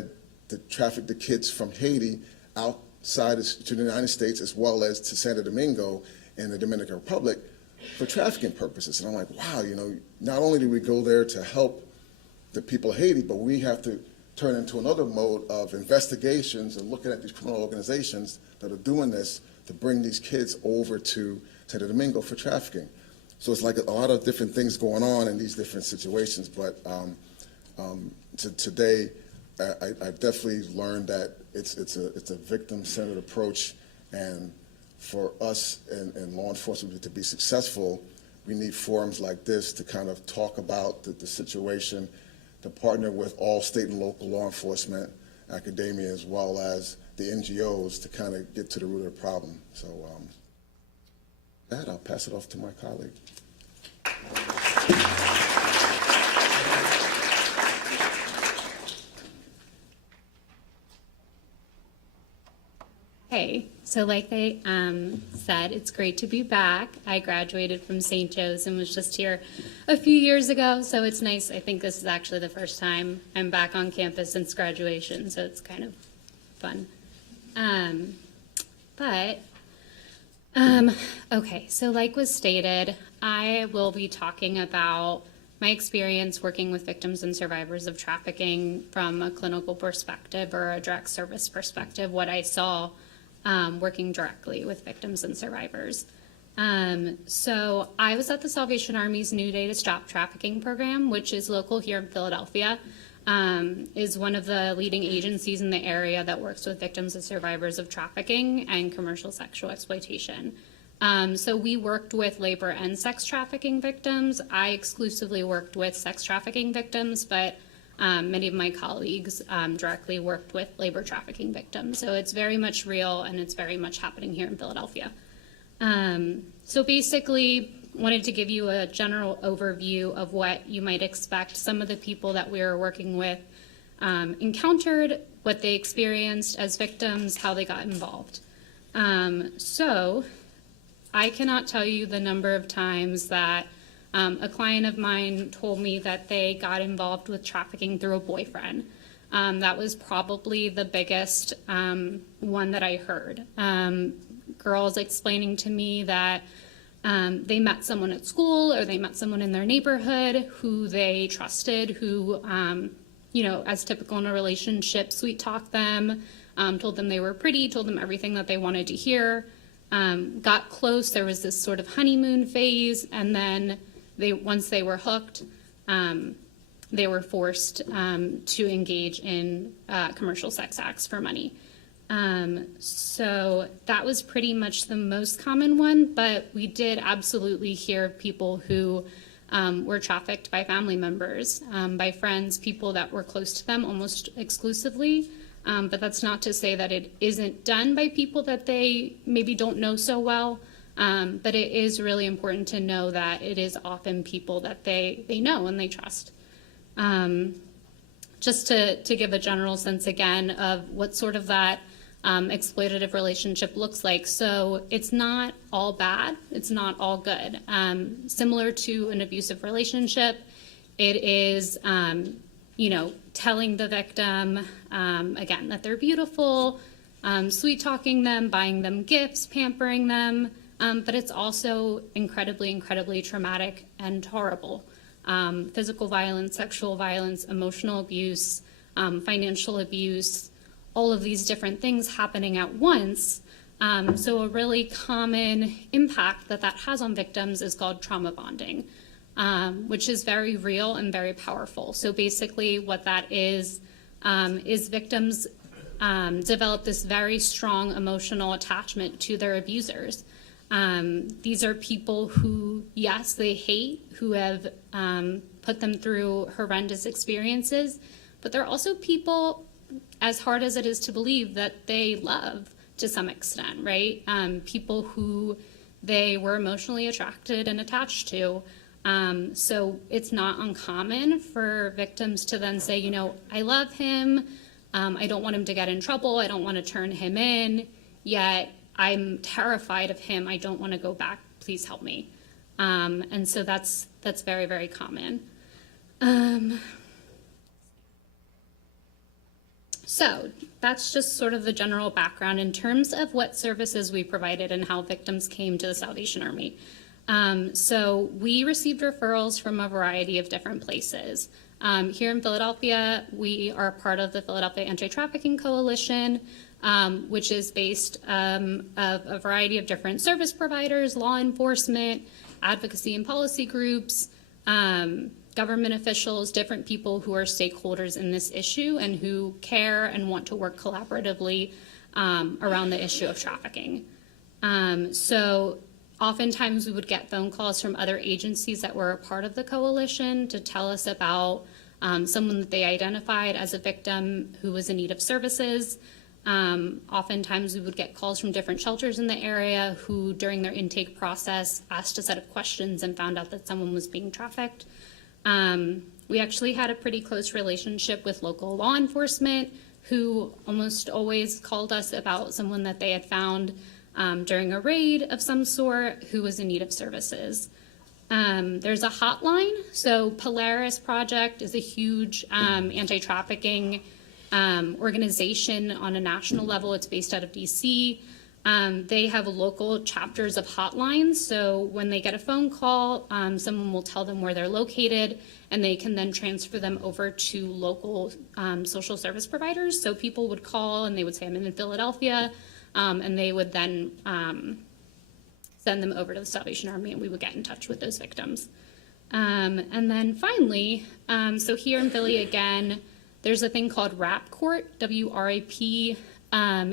to traffic the kids from Haiti outside to the United States, as well as to Santo Domingo and the Dominican Republic for trafficking purposes. And I'm like, wow, not only do we go there to help the people of Haiti, but we have to turn into another mode of investigations and looking at these criminal organizations that are doing this to bring these kids over to Santo Domingo for trafficking. So it's like a lot of different things going on in these different situations. But today, I definitely learned that it's a victim-centered approach, and for us and law enforcement to be successful, we need forums like this to kind of talk about the situation, to partner with all state and local law enforcement, academia, as well as the NGOs to kind of get to the root of the problem. So that, I'll pass it off to my colleague. Hey, so like they said, it's great to be back. I graduated from St. Joe's and was just here a few years ago, so it's nice. I think this is actually the first time I'm back on campus since graduation, so it's kind of fun. Okay, so like was stated, I will be talking about my experience working with victims and survivors of trafficking from a clinical perspective or a direct service perspective, what I saw working directly with victims and survivors. So I was at the Salvation Army's New Day to Stop Trafficking program, which is local here in Philadelphia, is one of the leading agencies in the area that works with victims and survivors of trafficking and commercial sexual exploitation. So we worked with labor and sex trafficking victims. I exclusively worked with sex trafficking victims, but many of my colleagues directly worked with labor trafficking victims. So it's very much real, and it's very much happening here in Philadelphia. So basically, wanted to give you a general overview of what you might expect some of the people that we were working with encountered, what they experienced as victims, how they got involved. So I cannot tell you the number of times that a client of mine told me that they got involved with trafficking through a boyfriend. That was probably the biggest one that I heard. Girls explaining to me that they met someone at school or they met someone in their neighborhood who they trusted, who, as typical in a relationship, sweet talked them, told them they were pretty, told them everything that they wanted to hear, got close. There was this sort of honeymoon phase, and then once they were hooked, they were forced to engage in commercial sex acts for money. So that was pretty much the most common one, but we did absolutely hear of people who were trafficked by family members, by friends, people that were close to them almost exclusively. But that's not to say that it isn't done by people that they maybe don't know so well. But it is really important to know that it is often people that they know and they trust. Just to give a general sense again of what sort of that exploitative relationship looks like. So it's not all bad, it's not all good. Similar to an abusive relationship, it is, telling the victim, again, that they're beautiful, sweet talking them, buying them gifts, pampering them, but it's also incredibly, incredibly traumatic and horrible. Physical violence, sexual violence, emotional abuse, financial abuse, all of these different things happening at once. So a really common impact that has on victims is called trauma bonding, which is very real and very powerful. So basically what that is victims develop this very strong emotional attachment to their abusers. These are people who, yes, they hate, who have put them through horrendous experiences, but they're also people, as hard as it is to believe, that they love to some extent, right? People who they were emotionally attracted and attached to. So it's not uncommon for victims to then say, you know, I love him, I don't want him to get in trouble, I don't want to turn him in, yet I'm terrified of him, I don't want to go back, please help me. And so that's very, very common. So that's just sort of the general background in terms of what services we provided and how victims came to the Salvation Army. So we received referrals from a variety of different places. Here in Philadelphia, we are part of the Philadelphia Anti-Trafficking Coalition, which is based of a variety of different service providers, law enforcement, advocacy and policy groups, government officials, different people who are stakeholders in this issue and who care and want to work collaboratively around the issue of trafficking. So oftentimes we would get phone calls from other agencies that were a part of the coalition to tell us about someone that they identified as a victim who was in need of services. Oftentimes we would get calls from different shelters in the area who during their intake process asked a set of questions and found out that someone was being trafficked. We actually had a pretty close relationship with local law enforcement who almost always called us about someone that they had found during a raid of some sort who was in need of services. There's a hotline. So Polaris Project is a huge anti-trafficking organization on a national level. It's based out of DC. They have local chapters of hotlines, so when they get a phone call, someone will tell them where they're located, and they can then transfer them over to local social service providers. So people would call and they would say, I'm in Philadelphia, and they would then send them over to the Salvation Army, and we would get in touch with those victims. And then finally, so here in Philly again, there's a thing called WRAP Court, WRAP.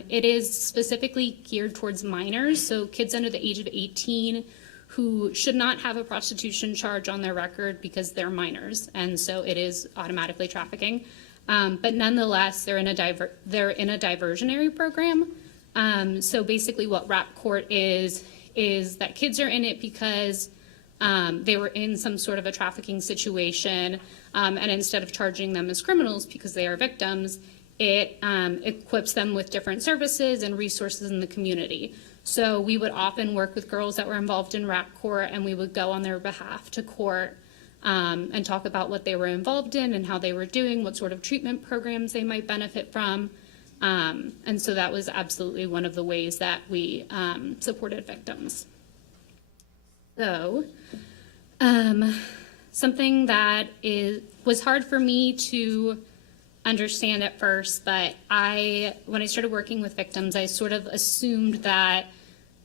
It is specifically geared towards minors, so kids under the age of 18 who should not have a prostitution charge on their record because they're minors, and so it is automatically trafficking. But nonetheless, they're in a diversionary program. So basically what WRAP Court is that kids are in it because they were in some sort of a trafficking situation, and instead of charging them as criminals because they are victims, it equips them with different services and resources in the community. So we would often work with girls that were involved in WRAP Court, and we would go on their behalf to court and talk about what they were involved in and how they were doing, what sort of treatment programs they might benefit from. And so that was absolutely one of the ways that we supported victims. So something that was hard for me to understand at first, but when I started working with victims, I sort of assumed that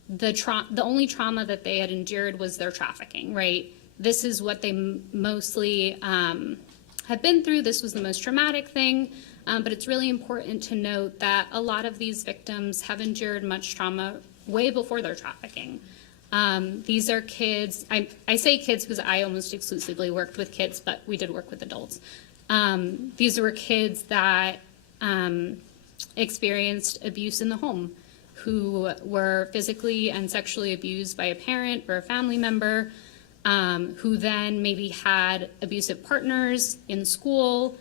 the only trauma that they had endured was their trafficking, right? This is what they mostly have been through. This was the most traumatic thing, but it's really important to note that a lot of these victims have endured much trauma way before their trafficking. These are kids, I say kids because I almost exclusively worked with kids, but we did work with adults. These were kids that experienced abuse in the home, who were physically and sexually abused by a parent or a family member, who then maybe had abusive partners in school,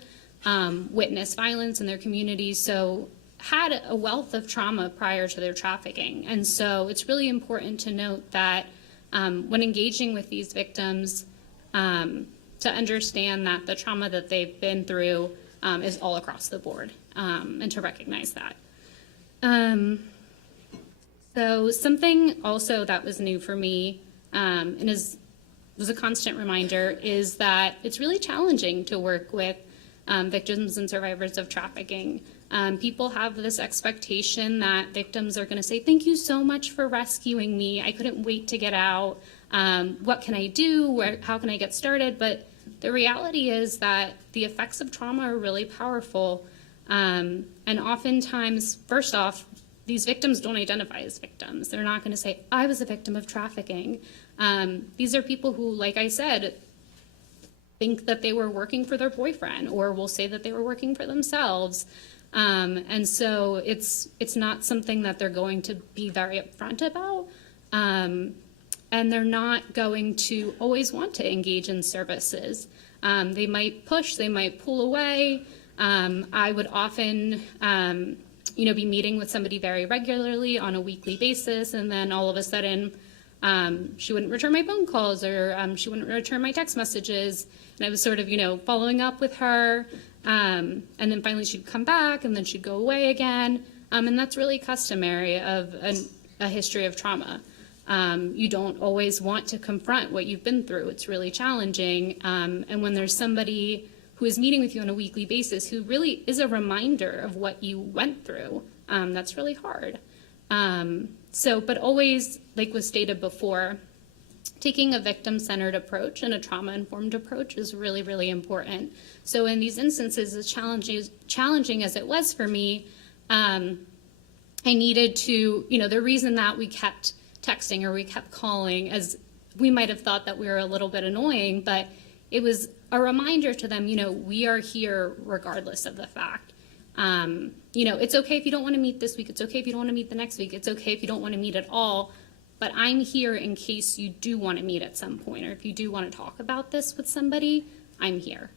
witnessed violence in their communities, so had a wealth of trauma prior to their trafficking. And so it's really important to note that when engaging with these victims, to understand that the trauma that they've been through is all across the board, and to recognize that. So something also that was new for me, and was a constant reminder, is that it's really challenging to work with victims and survivors of trafficking. People have this expectation that victims are going to say, thank you so much for rescuing me. I couldn't wait to get out. What can I do? How can I get started? But the reality is that the effects of trauma are really powerful. And oftentimes, first off, these victims don't identify as victims. They're not going to say, I was a victim of trafficking. These are people who, like I said, think that they were working for their boyfriend, or will say that they were working for themselves. And so it's not something that they're going to be very upfront about. And they're not going to always want to engage in services. They might push, they might pull away. I would often, be meeting with somebody very regularly on a weekly basis, and then all of a sudden, she wouldn't return my phone calls, or she wouldn't return my text messages. And I was sort of, following up with her, and then finally she'd come back, and then she'd go away again. And that's really customary of a history of trauma. You don't always want to confront what you've been through. It's really challenging. And when there's somebody who is meeting with you on a weekly basis who really is a reminder of what you went through, that's really hard. But always, like was stated before, taking a victim-centered approach and a trauma-informed approach is really, really important. So in these instances, as challenging as it was for me, I needed to, the reason that we kept texting or we kept calling, as we might have thought that we were a little bit annoying, but it was a reminder to them, we are here regardless of the fact. It's okay if you don't want to meet this week. It's okay if you don't want to meet the next week. It's okay if you don't want to meet at all. But I'm here in case you do want to meet at some point, or if you do want to talk about this with somebody, I'm here.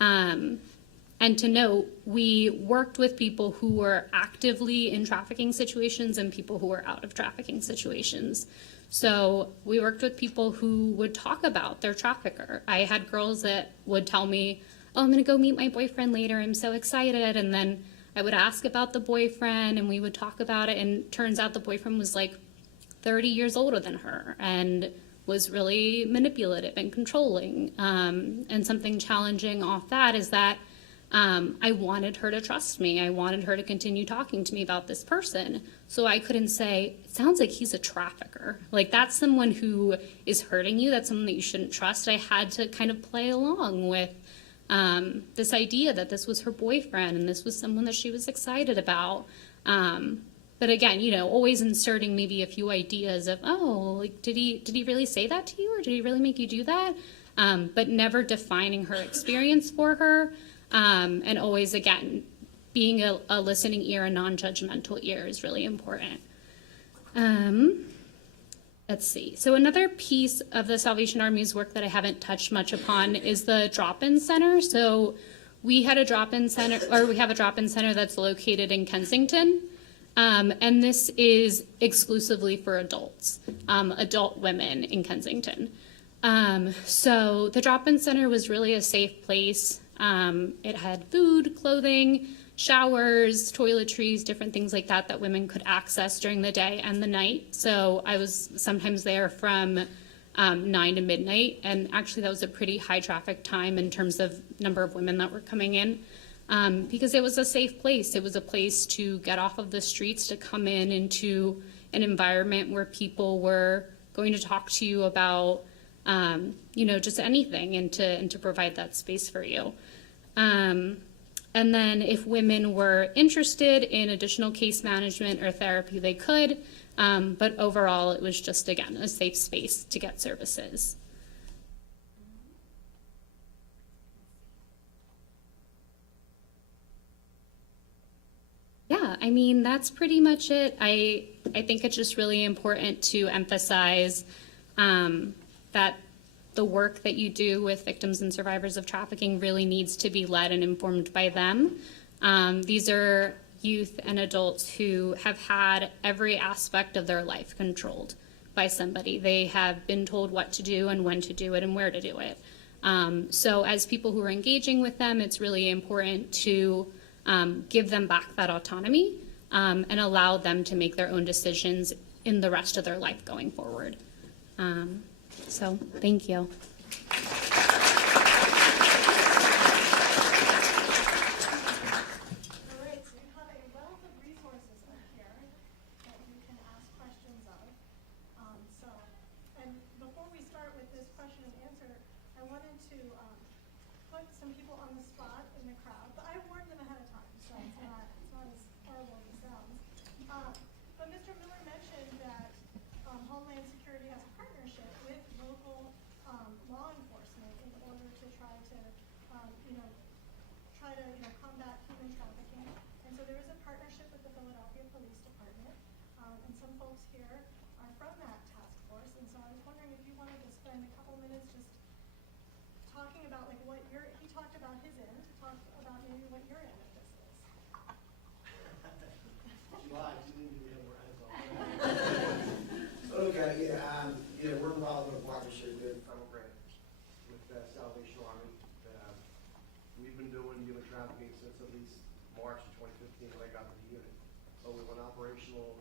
And to note, we worked with people who were actively in trafficking situations and people who were out of trafficking situations. So we worked with people who would talk about their trafficker. I had girls that would tell me, oh, I'm going to go meet my boyfriend later. I'm so excited. And then I would ask about the boyfriend, and we would talk about it. And turns out the boyfriend was like 30 years older than her and was really manipulative and controlling. And something challenging off that is that I wanted her to trust me. I wanted her to continue talking to me about this person. So I couldn't say, it sounds like he's a trafficker. Like, that's someone who is hurting you. That's someone that you shouldn't trust. I had to kind of play along with this idea that this was her boyfriend and this was someone that she was excited about. But again, always inserting maybe a few ideas of, oh, like, did he really say that to you, or did he really make you do that? But never defining her experience for her. And always, again, being a listening ear, a non-judgmental ear is really important. Let's see. So another piece of the Salvation Army's work that I haven't touched much upon is the drop-in center. So we had a drop-in center, or we have a drop-in center that's located in Kensington. And this is exclusively for adults, adult women in Kensington. So the drop-in center was really a safe place. It had food, clothing, showers, toiletries, different things like that that women could access during the day and the night. So I was sometimes there from 9 to midnight, and actually that was a pretty high traffic time in terms of number of women that were coming in, because it was a safe place. It was a place to get off of the streets, to come into an environment where people were going to talk to you about just anything, and to provide that space for you. And then if women were interested in additional case management or therapy, they could, but overall it was just, again, a safe space to get services. Yeah, I mean, that's pretty much it. I think it's just really important to emphasize that the work that you do with victims and survivors of trafficking really needs to be led and informed by them. These are youth and adults who have had every aspect of their life controlled by somebody. They have been told what to do and when to do it and where to do it. So as people who are engaging with them, it's really important to give them back that autonomy and allow them to make their own decisions in the rest of their life going forward. So thank you. All right, so you have an answer, I wanted to put some people on the spot in the crowd, but I warned them ahead of time, so it's not as horrible as it sounds. But Mr. Miller mentioned that Homeland Security has a partnership with local law enforcement in order to try to combat human trafficking. And so there is a partnership with the Philadelphia Police Department, and some folks here are from that task force. And so I was wondering if you wanted to spend a couple minutes just talking about like what he talked about his end, talk about maybe what your end of this is. She lied. She didn't give me her hands on. Okay, we're involved in a partnership with federal grant with Salvation Army. We've been doing human trafficking since at least March of 2015 when I got to the unit. So we went operational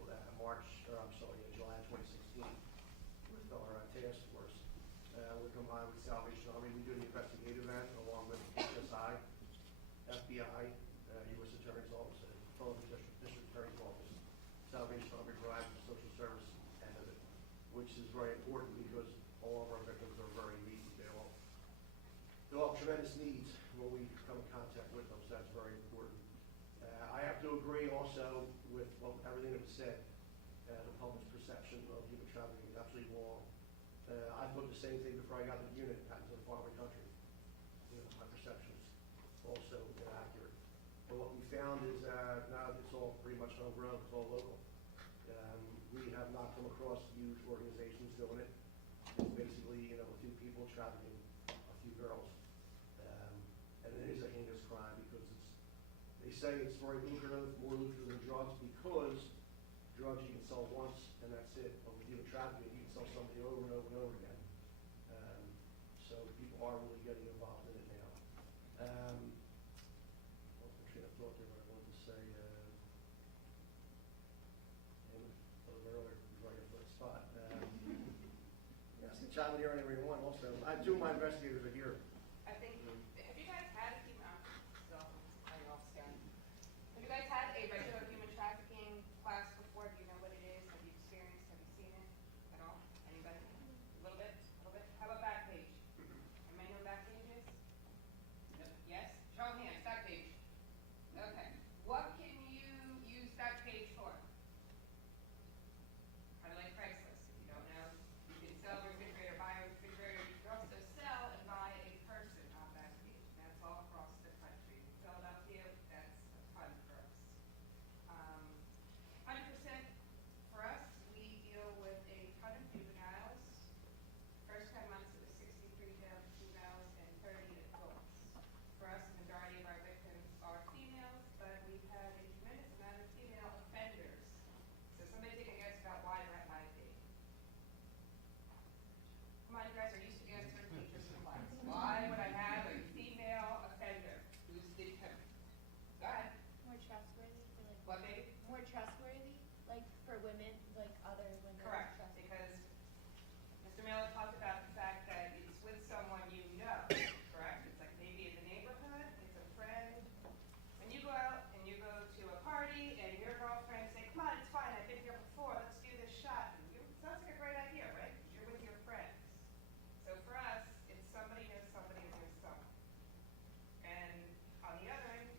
July 2016 with our task force. We combine with Salvation Army. We do the investigative end along with HSI, FBI, U.S. Attorney's Office, and Philadelphia District Attorney's Office. Salvation Army provides the social service end of it, which is very important because all of our victims are very needy. They all have tremendous needs when we come in contact with them, so that's very important. I have to agree also with everything that was said. The public's perception of human trafficking is absolutely wrong. I thought the same thing before I got to the unit out into the foreign country. My perception is also inaccurate. But what we found is now it's all pretty much homegrown, it's all local. We have not come across huge organizations doing it. It's basically, a few people trafficking a few girls. And it is a heinous crime because they say it's very lucrative, more lucrative than drugs, because drugs you can sell once and that's it. But with human trafficking, you can sell somebody over and over and over again. So people are really getting involved in it now. What was the train of thought there? What I wanted to say, earlier, right up on the spot. Yes, the child here and everyone also. Two of my investigators are here. I think, have you guys had a Have you guys had a regular human trafficking class before? Do you know what it is? Have you experienced? Have you seen it at all? Anybody? A little bit? A little bit? How about Backpage? Anybody know what Backpage is? No. Yes? Show of hands. Backpage. Okay. What can you use Backpage for? Kind of like Craigslist. If you don't know, you can sell a refrigerator, buy a refrigerator. You can also sell and buy a person on Backpage. That's all across the country. In Philadelphia, that's a ton for us. 100% for us, we deal with a ton of juveniles. First 10 months it was 63 juveniles and 30 adults. For us, the majority of our victims are females, but we've had a tremendous amount of female offenders. So somebody take a guess about why that might be. Come on, you guys are used to answering teachers in class. Why would I have a female offender who's the victim? Go ahead. More trustworthy for like What, baby? more trustworthy, like for women, like other women. Correct, trustworthy. because Mr. Miller talked about the fact that it's with someone you know, correct? It's like maybe in the neighborhood, it's a friend. When you go out and you go to a party and your girlfriend say, come on, it's fine, I've been here before, let's do this shot. And sounds like a great idea, right? Because you're with your friends. So for us, it's somebody knows somebody who knows someone. And on the other end,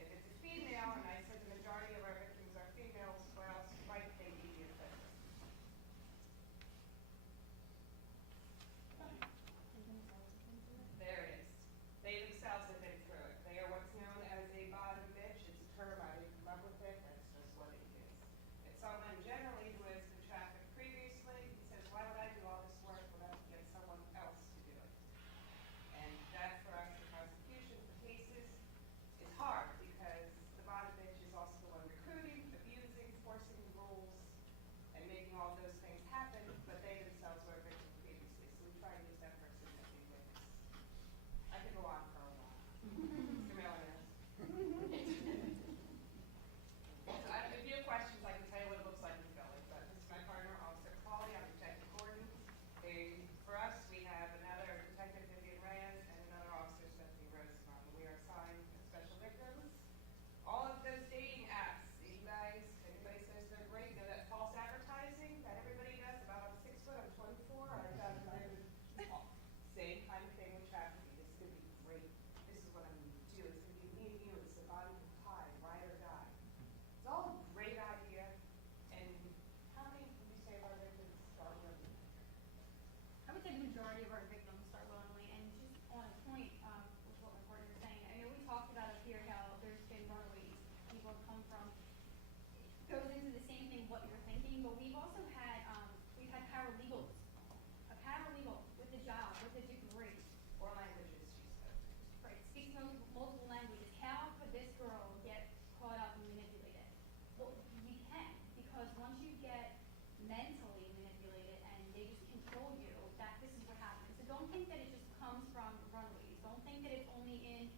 if it's a female, and I said the majority of our victims are females, where else might they be the offender? There it is. They themselves have been through it. They are what's known as a bottom bitch. It's a term, I didn't come up with it, that's just what it is. It's someone generally who has been trafficked previously, who says, why would I do all this work when I can get someone else to do it? And that for us, the prosecution for cases, is hard because the bottom bitch is also the one recruiting, abusing, forcing the rules, and making all those things happen, but they themselves were a victim previously. So we try to use that person as a witness. I could go on for a while. Mr. Miller knows. So if you have questions, I can tell you what it looks like in Philly, but this is my partner, Officer Cawley, I'm Detective Gordon. For us, we have another Detective Vivian Reyes and another Officer Stephanie Rosenbaum. We are assigned as special victims. All of those dating apps, you guys, everybody says they're great, you know that false advertising that everybody does about I'm 6 foot, I'm 24, I've got majority of our victims start lonely. And just on a point with what my partner was saying, I know we talked about up here how there's been runaways. People have come from, goes into the same thing what you're thinking, but we've also had, paralegals. A paralegal with a job, with a degree. Or languages, she said. Right, speaks multiple languages. How could this girl get caught up and manipulated? Well, you can, because once you get mentally manipulated and they just control you, this is what happens. So don't think that it just comes from runaways. Don't think that it's only in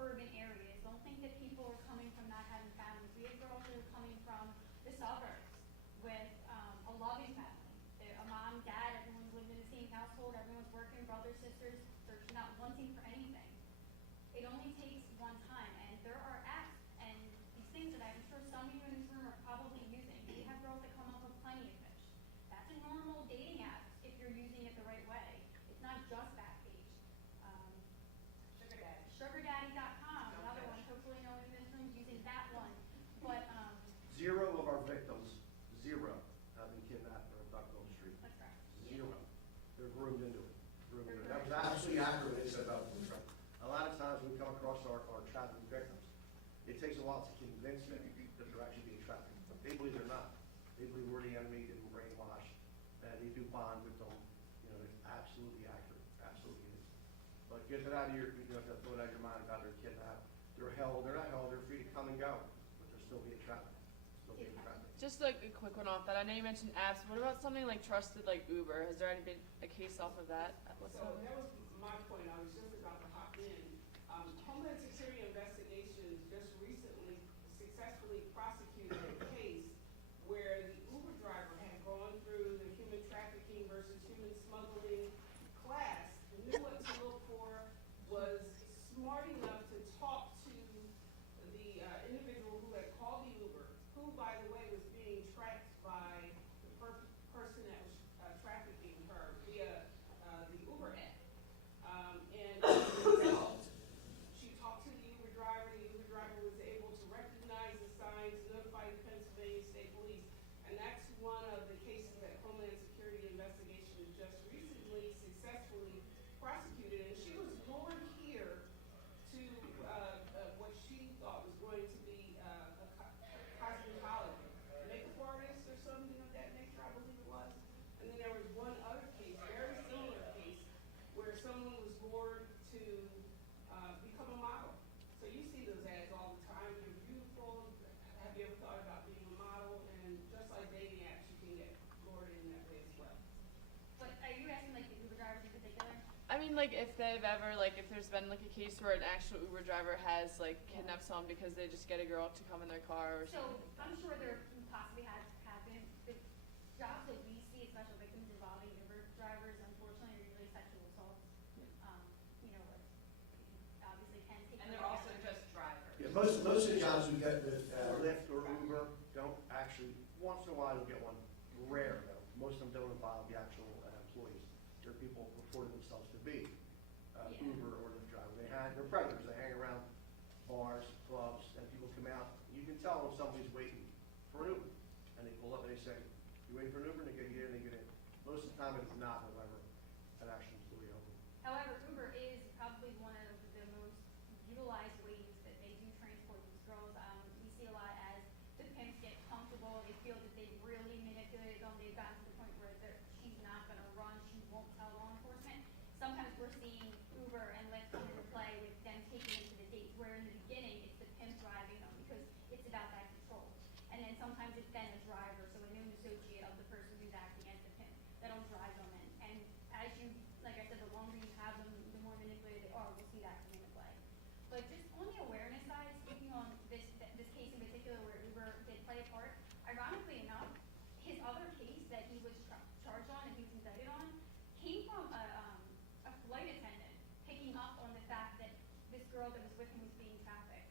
urban areas. Don't think that people are coming from not having families. We have girls who are coming from the suburbs with a loving family. They're a mom, dad, everyone's living in the same household, everyone's working, brothers, sisters, they're not wanting for anything. It only takes one time, and there are apps and these things that I'm sure some of you in this room are probably using. We have girls that come up with Plenty of Fish. That's a normal dating app if you're using it the right way. It's not just Backpage. Sugar daddy. SugarDaddy.com, another one. Hopefully no one in this room is using that one. But 0 of our victims, 0, have been kidnapped or abducted on the street. that's right. 0. They're groomed into it. That was absolutely accurate what they said about the trafficking. A lot of times when we come across our trafficking victims, it takes a while to convince them that they're actually being trafficked. But they believe they're not. They believe we're the enemy, they've been brainwashed, and they do bond with them. You know, it's absolutely accurate. Absolutely is. But get that out of your, throw it out of your mind about they're kidnapped. They're held, they're not held, they're free to come and go, but they're still being trafficked. Still being trafficked. Just like a quick one off that. I know you mentioned apps. What about something like trusted like Uber? Has there already been a case off of that So whatsoever? that was my point, I was just about to hop in. Homeland Security Investigations just recently successfully prosecuted a case where the Uber driver had gone through the human trafficking versus human smuggling class, knew what to look for, was smart enough to talk to the individual who had called the Uber, who, by the way, was being tracked by the person that was trafficking her via the Uber app. And as a result, she talked to the Uber driver was able to recognize the signs, notify the Pennsylvania State Police, and that's one of the cases that Homeland Security Investigations just recently successfully prosecuted, and she was lured here to what she thought was going to be a cosmetology, makeup artist or something of that nature, I believe it was. And then there was one other case, very similar case, where someone was lured to become a model. So you see those ads all the time, you're beautiful, have you ever thought about being a model? And just like dating apps, you can get lured in that way as well. But are you asking like the Uber drivers in particular? I mean, like if they've ever like if there's been like a case where an actual Uber driver has like kidnapped someone because they just get a girl to come in their car or something. So I'm sure there possibly has happened. The jobs that we see, especially victims involving Uber drivers, unfortunately, are usually sexual assaults. Obviously can take. And they're also just drivers. Yeah, most of the jobs we get with Lyft or Uber don't actually, once in a while you'll get one, rare though. Most of them don't involve the actual employees. They're people who reported themselves to be Uber or Lyft driver. They're predators. They hang around bars, clubs, and people come out. You can tell when somebody's waiting for an Uber, and they pull up and they say, "You waiting for an Uber?" And they get in, they get in. Most of the time it's not, however, an actual employee only. However, Uber is probably one of the most utilized ways that they do transport these girls. We see a lot as the pimps get comfortable, they feel that they've really manipulated them, they've gotten to the point where she's not going to run, she won't tell law enforcement. Sometimes we're seeing Uber and Lyft come into play with them taking into the date, where in the beginning it's the pimp driving them because it's about that control. And then sometimes it's then a driver, so a known associate of the person who's acting as the pimp that'll drive them in. And as you, like I said, the longer you have them, the more manipulated they are. We'll see that come into play. But just on the awareness side, speaking on this case in particular where Uber did play a part, ironically enough, his other case that he was charged on and he was indicted on came from a flight attendant picking up on the fact that this girl that was with him was being trafficked.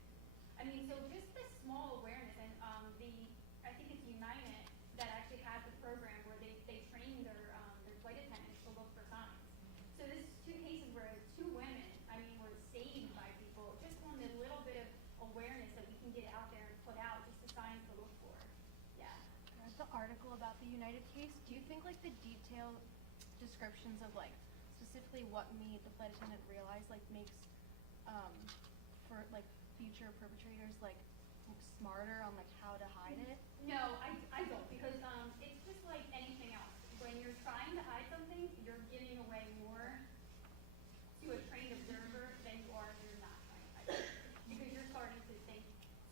I mean, so just this small awareness, and I think it's United that actually has the program where they train their flight attendants to look for signs. So this is two cases where two women, were saved by people just on the little bit of awareness that we can get out there and put out, just the signs to look for. Yeah. The article about the United case, do you think like the detailed descriptions of like specifically what made the flight attendant realize, like, makes, for, like, future perpetrators, like, smarter on, like, how to hide it? No, I don't, because it's just like anything else. When you're trying to hide something, you're giving away more to a trained observer than you are if you're not trying to hide it. Because you're starting to think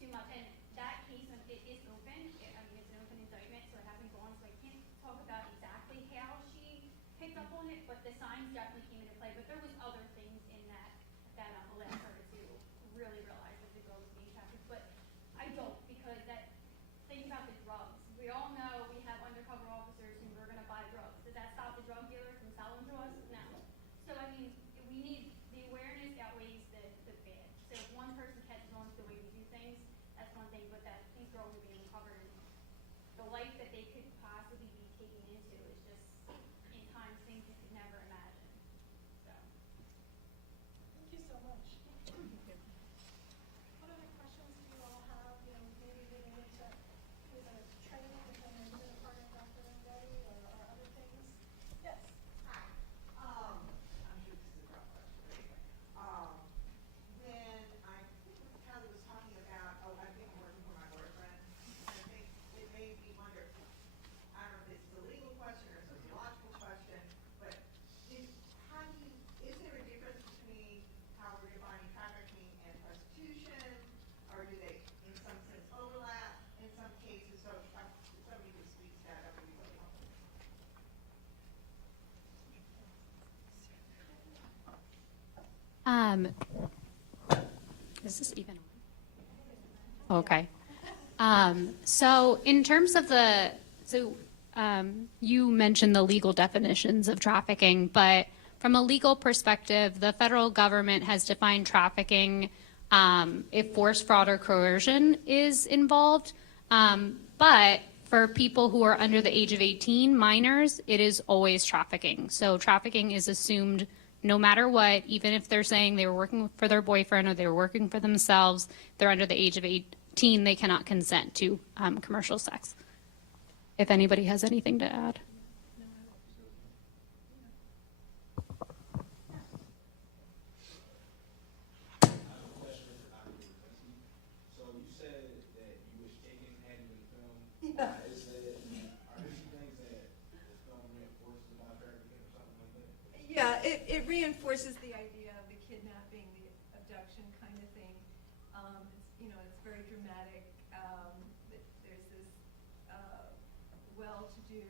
too much. And that case, it is open. I mean, it's an open indictment, so it hasn't gone. So I can't talk about exactly how she picked up on it, but the signs definitely came into play. But there was other things in that allowed her to really realize that the girl was being trafficked. But I don't, because think about the drugs. We all know we have undercover officers who are going to buy drugs. Does that stop the drug dealer from selling to us? No. So, I mean, we need the awareness outweighs the bad. So if one person catches on to the way we do things, that's one thing, but that these girls are being covered. The life that they could possibly be taken into is just, in times, things you could never imagine. So. Thank you so much. What other questions do you all have, you know, maybe related to either training within the department of Dr. Renzetti or other things? Yes. Hi. I'm sure this is a rough question, but anyway. When I think what Kelly was talking about, I think I'm working for my boyfriend, and I think it made me wonder, I don't know if it's a legal question or a sociological question, but is there a difference between how we're defining trafficking and prostitution, or do they, in some sense, overlap in some cases? So if somebody could speak to that, that would be really helpful. Is this even on? Okay. So in terms of you mentioned the legal definitions of trafficking, but from a legal perspective, the federal government has defined trafficking if force, fraud, or coercion is involved. But for people who are under the age of 18, minors, it is always trafficking. So trafficking is assumed no matter what, even if they're saying they were working for their boyfriend or they were working for themselves, they're under the age of 18, they cannot consent to commercial sex. If anybody has anything to add. So you said that you wish taken had you been filmed. Yeah. Are there some things that the film reinforces about trafficking or something like that? Yeah, it reinforces the idea of the kidnapping, the abduction kind of thing. It's very dramatic. There's this well-to-do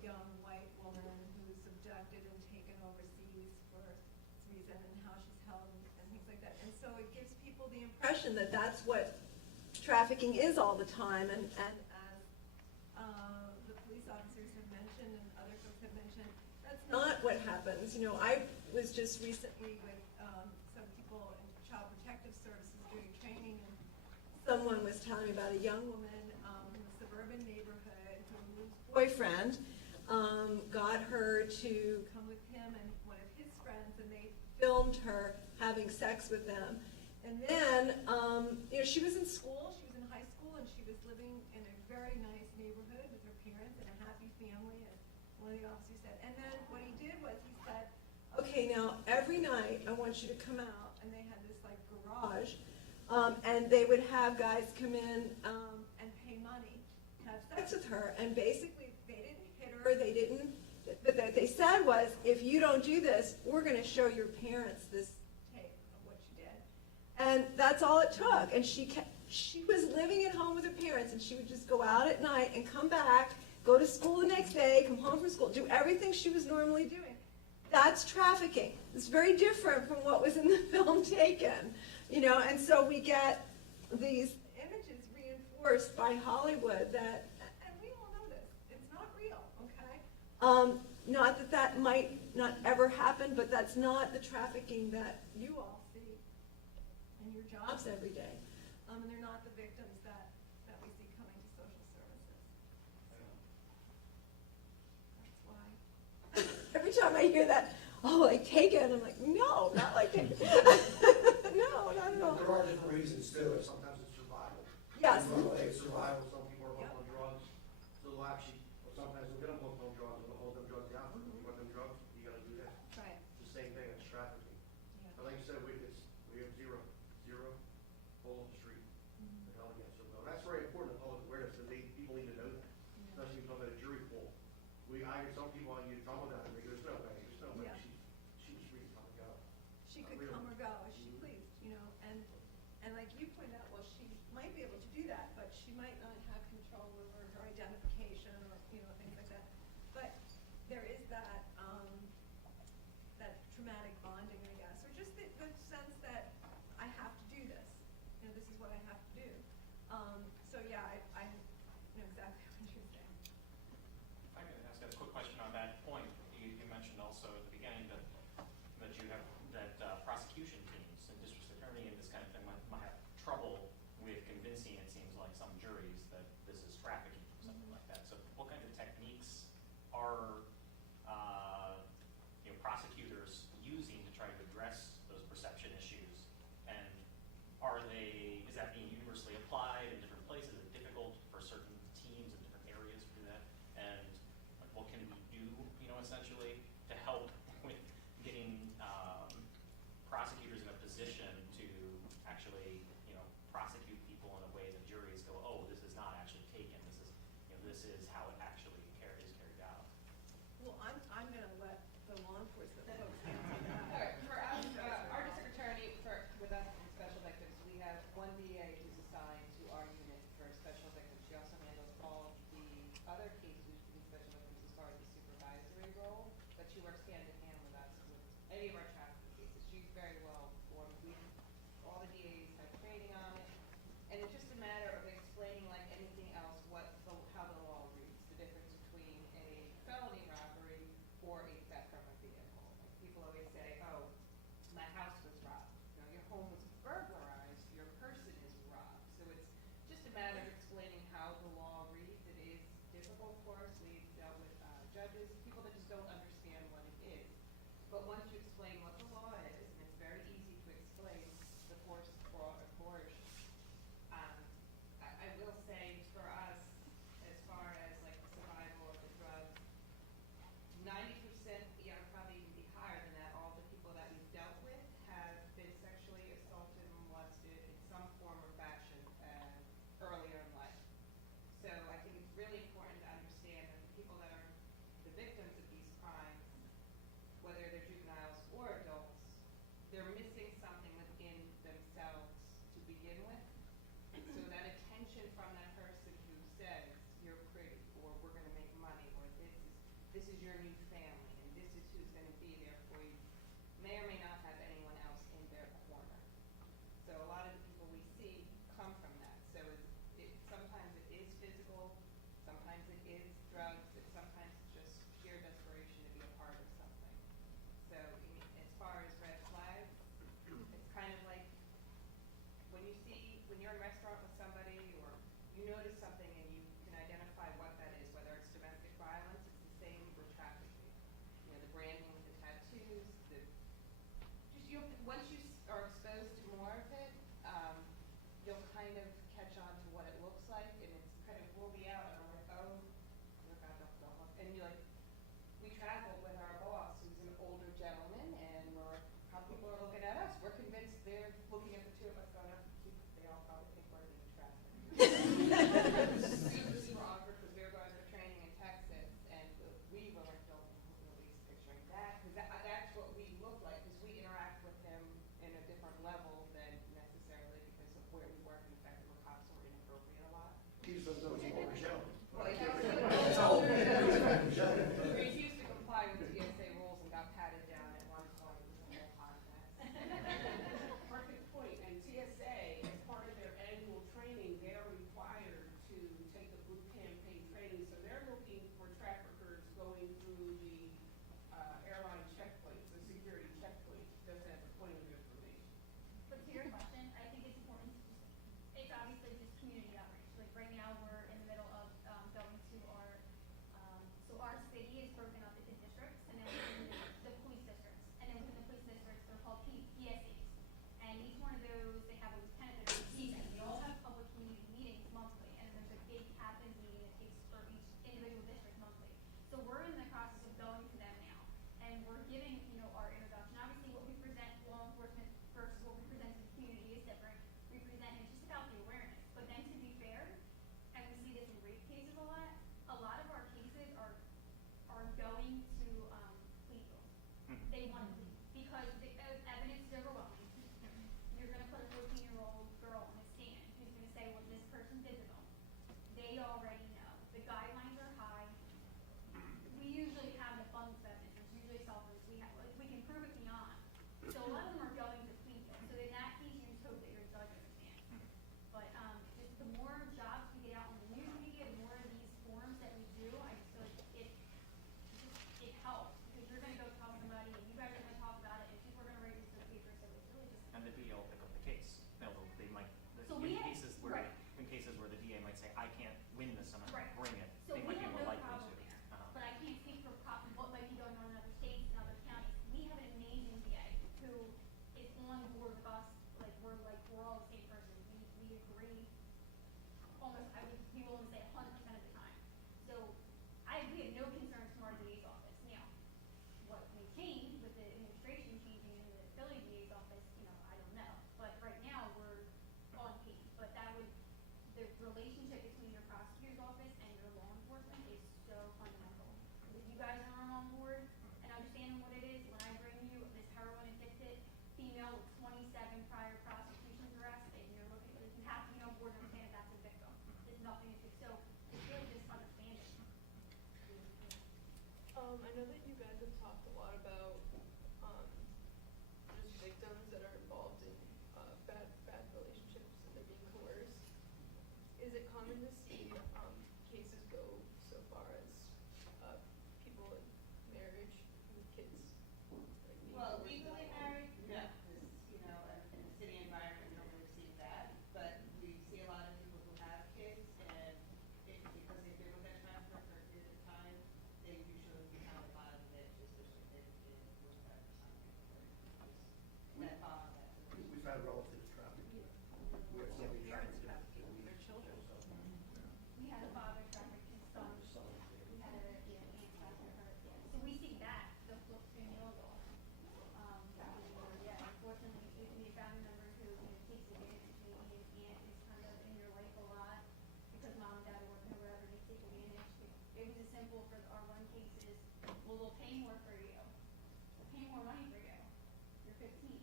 young white woman who's abducted and taken overseas for this reason, and how she's held and things like that. And so it gives people the impression that that's what trafficking is all the time. And as the police officers have mentioned and other folks have mentioned, that's not what happens. I was just recently with some people in Child Protective Services doing training, and someone was telling me about a young woman in a suburban neighborhood whose boyfriend got her to come with him and one of his friends, and they filmed her having sex with them. And then, she was in school, she was in high school, and she was living in a very nice neighborhood with her parents and a happy family, as one of the officers said. And then what he did was he said, okay, now every night I want you to come out, and they had this like garage, and they would have guys come in and pay money to have sex with her, and basically they didn't hit her, but what they said was, if you don't do this, we're going to show your parents this tape of what you did. And that's all it took. And she was living at home with her parents, and she would just go out at night and come back, go to school the next day, come home from school, do everything she was normally doing. That's trafficking. It's very different from what was in the film Taken, and so we get these images reinforced by Hollywood that, and we all know this, it's not real, okay? Not that might not ever happen, but that's not the trafficking that you all see in your jobs every day. And they're not the victims that we see coming to social services. So that's why. Every time I hear that, like Taken, I'm like, no, not like Taken. No, not at all. There are different reasons too. Sometimes it's survival. Yes. It's survival. Some people are hooked on drugs. So they'll actually, sometimes they'll get them hooked on drugs and they'll hold them drugs down. You want them drugs, you gotta do that. Right. go as she pleased, you know, and like you pointed out, well, she might be able to do that, but she might not have control over her identification or, you know, things like that. But there is that, that traumatic bonding, I guess, or just the sense that I have to do this. You know, this is what I have to do. So yeah, I know exactly what you're saying. If I could ask a quick question on that point, you mentioned also at the beginning that you have that prosecution teams and district attorney and this kind of thing might have trouble with convincing, it seems like, some juries that this is trafficking or something like that. So what kind of techniques are prosecutors using to try to address those perception issues? And is that being universally applied in different places? Is it difficult for certain teams in different areas to do that? And like, what can we do, essentially to help with getting prosecutors in a position to actually, prosecute people in a way that juries go, oh, this is not actually taken. This is how it actually is carried out. Well, I'm going to let the law enforcement folks answer that. All right, for us, our district attorney, with us in special victims, we have one DA who's assigned to our unit for special victims. She also handles all the other cases in special victims as far as the supervisory role, but she works hand in hand with us with any of our trafficking cases. She's very well informed. All the DAs have training on it, and it's just a matter of explaining, like anything else, how the law reads, the difference between a felony robbery or a theft from a vehicle. Like people always say, oh, my house was robbed. Your home was burglarized, your person is robbed. So it's just a matter of explaining how the law reads. It is difficult for us. We've dealt with judges, people that just don't understand what it is. But once you explain what the law is, and it's very easy to explain the force, fraud, or coercion. I will say for us, as far as like the survival of the drugs, 90%, probably even be higher than that. All the people that we've dealt with have been sexually assaulted and molested in some form or fashion earlier in life. So I think it's really important to understand that the people that are the victims of these crimes, whether they're juveniles or adults, they're missing something within themselves to begin with. So that attention from that person who says, you're pretty, or we're going to make money, or this is your new family, and this is who's going to be there for you, may or may not have anyone else in their corner. So a lot of the people we see come from that. So sometimes it is physical, sometimes it is drugs, and sometimes it's just sheer desperation to be a part of something. So as far as red flags, it's kind of like when you're in a restaurant with somebody, or you notice something and you can identify what that is, whether it's domestic violence, it's the same with trafficking. The branding with the tattoos, once you are exposed to more of it, you'll kind of catch on to what it looks like, and it's kind of, we'll be out and we're like, oh God, don't look. And we travel with our boss, who's an older gentleman, and how people are looking at us. We're convinced they're looking at the two of us going up. They all probably think we're being trafficked. Super awkward because we were going to training in Texas, and we weren't nobody's picturing that, because that's what we look like, because we interact with them in a different level than necessarily because of where we work, and the fact that we're cops were inappropriate a lot. He's the older gentleman. Well, he was older gentleman. He refused to comply with TSA rules and got patted down at one point. It was a whole hot mess. Perfect point. And TSA, as part of their annual training, they're required to take the boot campaign training. So they're looking for traffickers going through the airline checkpoints, the security checkpoints, just as a point of information. But to your question, I think it's important to it's obviously just community outreach. Like right now, we're in the middle of going to our city is broken up into districts, and then within the police districts. And then within the police districts, they're called PSAs. And each one of those, they have a lieutenant that oversees them. They all have public community meetings monthly, and there's a big captain's meeting that takes for each individual district monthly. So we're in the process of going to them now, and we're giving, our introduction. Obviously, what we present law enforcement versus what we present to the community is different. We present it's just about the awareness. But then to be fair, and we see this in rape cases a lot of our cases are going to plea deals. They want to plead because the evidence is overwhelming. they already know. The guidelines are high. We usually have the funds that it's usually self-service. We have, like, we can prove it beyond. So a lot of them are going to plead it. So in that case, you just hope that your judge understands. But just the more jobs we get out on the news media, the more of these forums that we do, I just feel like it helps, because you're going to go tell somebody, and you guys are going to talk about it, and people are going to write this to the paper. So it's really just. And the DA will pick up the case. They might, So in we have- cases where, right. in cases where the DA might say, I can't win this, I'm Right. gonna bring it, So they we might be have more no likely problem to. there, Uh-huh. but I can't speak for what might be going on in other states and other counties. We have an amazing DA who is on board with us, like we're all the same person. We agree almost, I would be willing to say 100% of the time. So we have no concerns from our DA's office. Now, what may change with the administration changing in the Philly DA's office, I don't know. But right now, we're on pace. But the relationship between your prosecutor's office and your law enforcement is so fundamental. Because if you guys aren't on board and understanding what it is, when I bring you this heroin addicted female with 27 prior prosecutions arrests, and you're looking, you have to be on board and understand that that's a victim. There's nothing to do. So it's really just understanding. I know that you guys have talked a lot about just victims that are involved in bad relationships and they're being coerced. Is it common to see cases go so far as people in marriage with kids? Like being Well, coerced legally into- married, no, because, in the city environment, we don't really see that. But we see a lot of people who have kids, and because they've been with that trafficker for a period of time, they usually become a bottom bitch, especially if they've been with that for some reason. That follow that. We've had relatives trafficked. We have somebody trafficked. their children. We had a father traffic his son. We had an aunt traffic her. So we see that, the flip female law. Unfortunately, it can be a family member who, takes advantage. Maybe an aunt is kind of in your life a lot because mom and dad are working or whatever, and they take advantage. It was as simple for our one case is, well, we'll pay more for you. We'll pay more money for you. You're 15.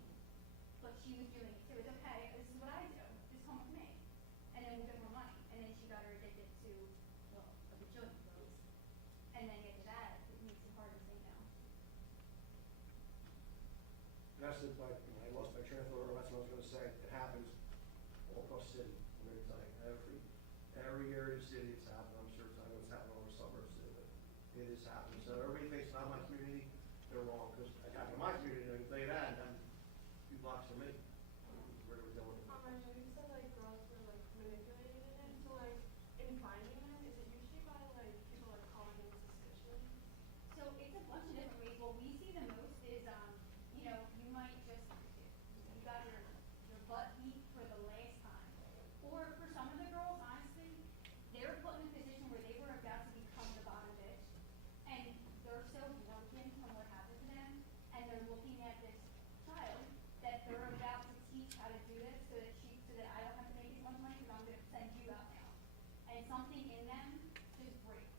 But she was doing it too. It's okay. This is what I do. Just come with me. And then we'll get more money. And then she got her addicted to, a bajillion drugs. And then after that, it makes it hard to say no. That's it, like, I lost my train of thought, that's what I was gonna say. It happens all across the city. I'm gonna tell you, every area of the city it's happening. I'm sure I know it's happening all over suburbs too, but it is happening. So everybody thinks not my community, they're wrong, because it happened in my community, I can tell you that, and I'm a few blocks from me. Where are we going? I know you said girls were manipulated in it. So in finding them, is it usually by people calling in suspicion? So it's a bunch of different ways. What we see the most is, you might just, you got your butt beat for the last time. Or for some of the girls, honestly, they were put in a position where they were about to become the bottom bitch. And they're so broken from what happened to them, and they're looking at this child that they're about to teach how to do this so that I don't have to make as much money because I'm going to send you out now. And something in them just breaks.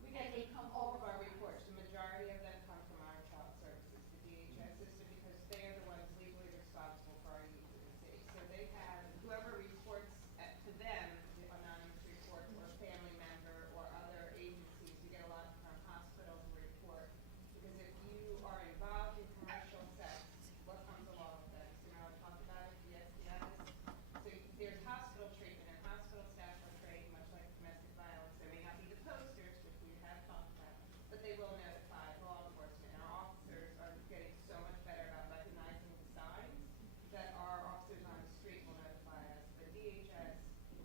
We get And they come all of over our the time. reports, the majority of them come from our child services, the DHS system, because they're the ones legally responsible for our youth in the city. So they have, whoever reports to them, the anonymous report, or family member, or other agencies, we get a lot from hospitals who report. Because if you are involved in commercial sex, what comes along with that? So now I talked about it, the STIs. So there's hospital treatment, and hospital staff are trained, much like domestic violence. There may not be the posters, which we have talked about, but they will notify law enforcement. Our officers are getting so much better about recognizing the signs that our officers on the street will notify us. But DHS,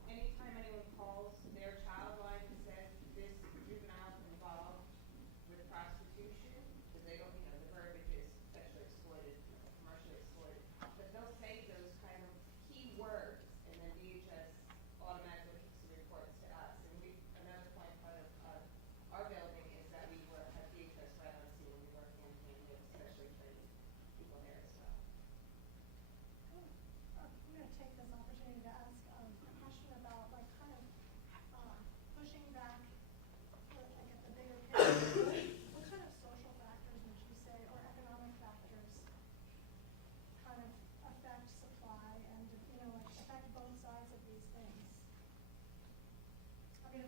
anytime anyone calls their child line and says this juvenile involved with prostitution, because they don't, the verbiage is sexually exploited, commercially exploited, but they'll say those kind of key words, and then DHS automatically kicks the reports to us. And another point part of our building is that we have DHS right on scene when we work hand in hand with especially trained people there as well. I'm going to take this opportunity to ask a question about pushing back at the bigger picture. What kind of social factors would you say, or economic factors, kind of affect supply and affect both sides of these things? I mean,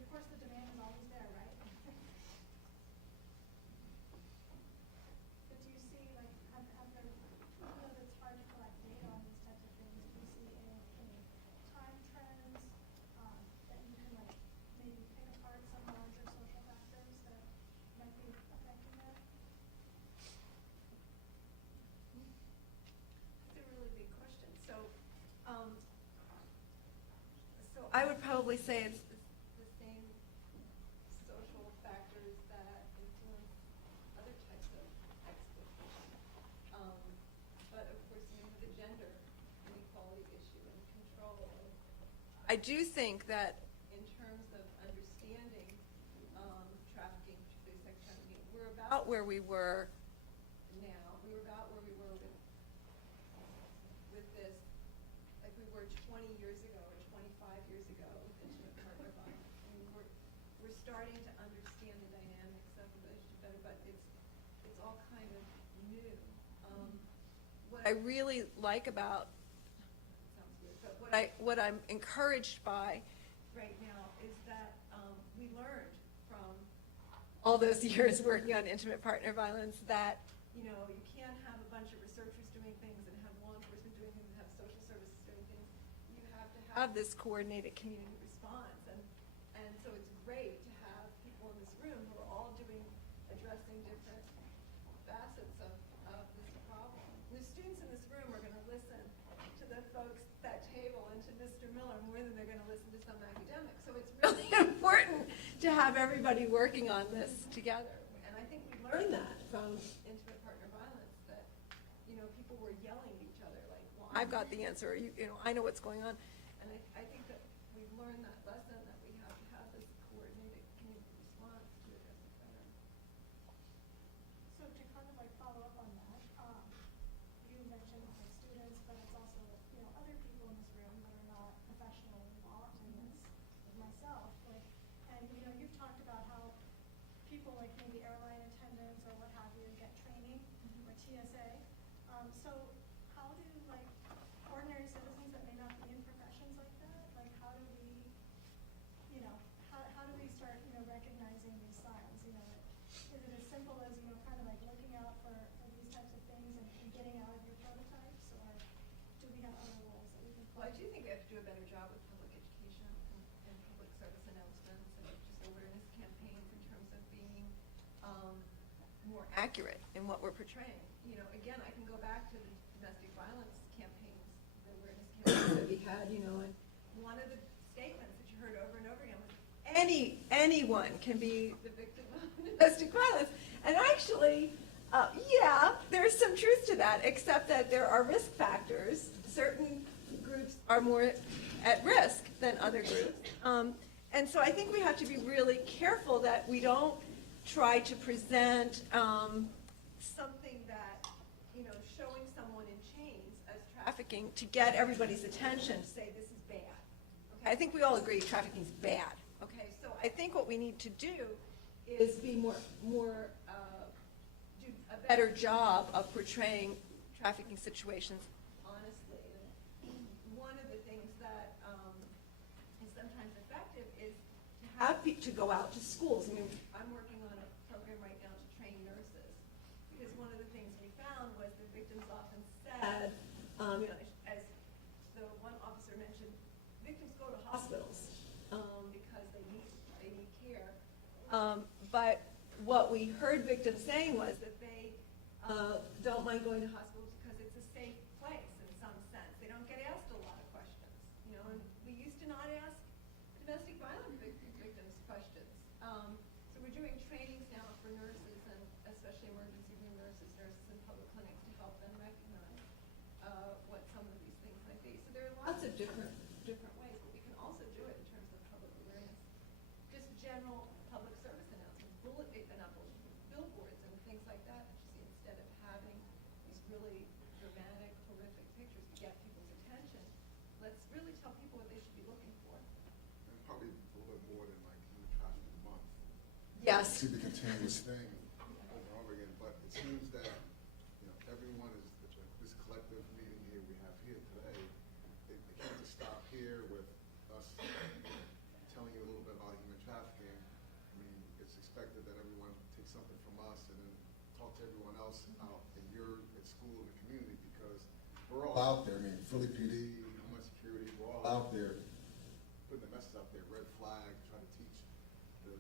say it's the same social factors that influence other types of exploitation. But of course, you have the gender inequality issue and control. I do think that in terms of understanding trafficking, particularly sex trafficking, we're about where we were now. We were about where we were with this, like we were 20 years ago or 25 years ago with intimate partner violence. I mean, we're starting to understand the dynamics of the relationship better, but it's all kind of new. What I really like about, sounds weird, but what I'm encouraged by right now is that we learned from all those years working on intimate partner violence that, you know, you can't have a bunch of researchers doing things and have law enforcement doing things and have social services doing things. You have to have this coordinated community response. And so it's great to have people in this room who are all addressing different facets of this problem. The students in this room are going to listen to the folks at that table and to Mr. Miller more than they're going to listen to some academics. So it's really important to have everybody working on this together. And I think we learned that from intimate partner violence, that, you know, people were yelling at each other like, well, I've got the answer, or you know, I know what's going on. And I think that we've learned that lesson, that we have to have this coordinated community response to address it better. So to kind of like follow up on that, you mentioned like students, but it's also, you know, other people in this room that are not professionally involved in this, like myself, like, and you know, you've talked about how people like maybe airline attendants or what have you get training or TSA. So how do like ordinary citizens that may not be in professions like that, like how do we, you know, how do we start, you know, recognizing these signs? You know, like, is it as simple as, you know, kind of like looking out for these types of things and getting out of your prototypes, or do we have other roles that we can play? Well, I do think we have to do a better job with public education and public service announcements and just awareness campaigns in terms of being more accurate in what we're portraying. You know, again, I can go back to the domestic violence campaigns, the awareness campaigns that we had, you know, and one of the statements that you heard over and over again was, anyone can be the victim of domestic violence. And actually, yeah, there's some truth to that, except that there are risk factors. Certain groups are more at risk than other groups. And so I think we have to be really careful that we don't try to present something that, you know, showing someone in chains as trafficking to get everybody's attention, to say this is bad. Okay, I think we all agree trafficking is bad. Okay, so I think what we need to do is be do a better job of portraying trafficking situations honestly. And one of the things that is sometimes effective is to have people to go out to schools. I mean, I'm working on a program right now to train nurses, because one of the things we found was the victims often said, you know, as the one officer mentioned, victims go to hospitals because they need care. But what we heard victims saying was that they don't mind going to hospitals because it's a safe place in some sense. They don't get asked a lot of questions, you know, and we used to not ask domestic violence victims questions. So we're doing trainings now for nurses, and especially emergency room nurses in public clinics, to help them recognize what some of these things might be. So there are lots of different ways, but we can also do it in terms of public awareness. Just general public service announcements, billboards and things like that you see, instead of having these really dramatic, horrific pictures to get people's attention. Let's really tell people what they should be looking for. And probably a little bit more than like human trafficking month. Yes. See the continuous thing over and over again, but it seems that, you know, everyone is, this collective meeting here we have here today, they can't just stop here with us telling you a little bit about human trafficking. I mean, it's expected that everyone takes something from us and then talk to everyone else out at school, in the community, because we're all out there. I mean, Philly PD, Homeland Security, we're all out there putting the message out there, red flag, trying to teach the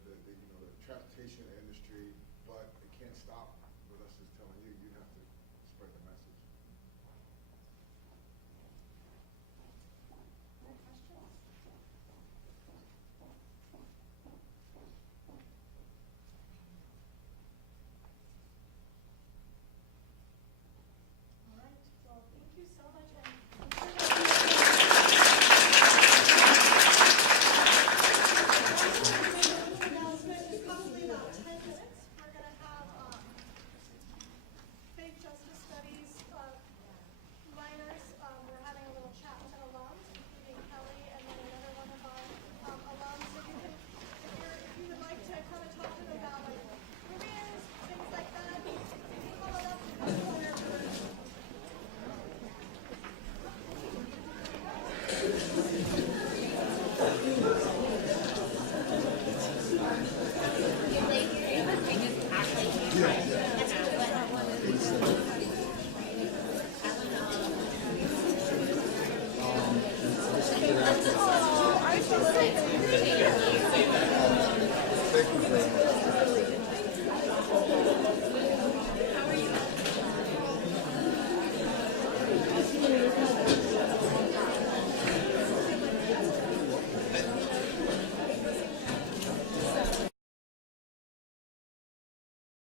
transportation industry, but it can't stop with us just telling you. You have to spread the message.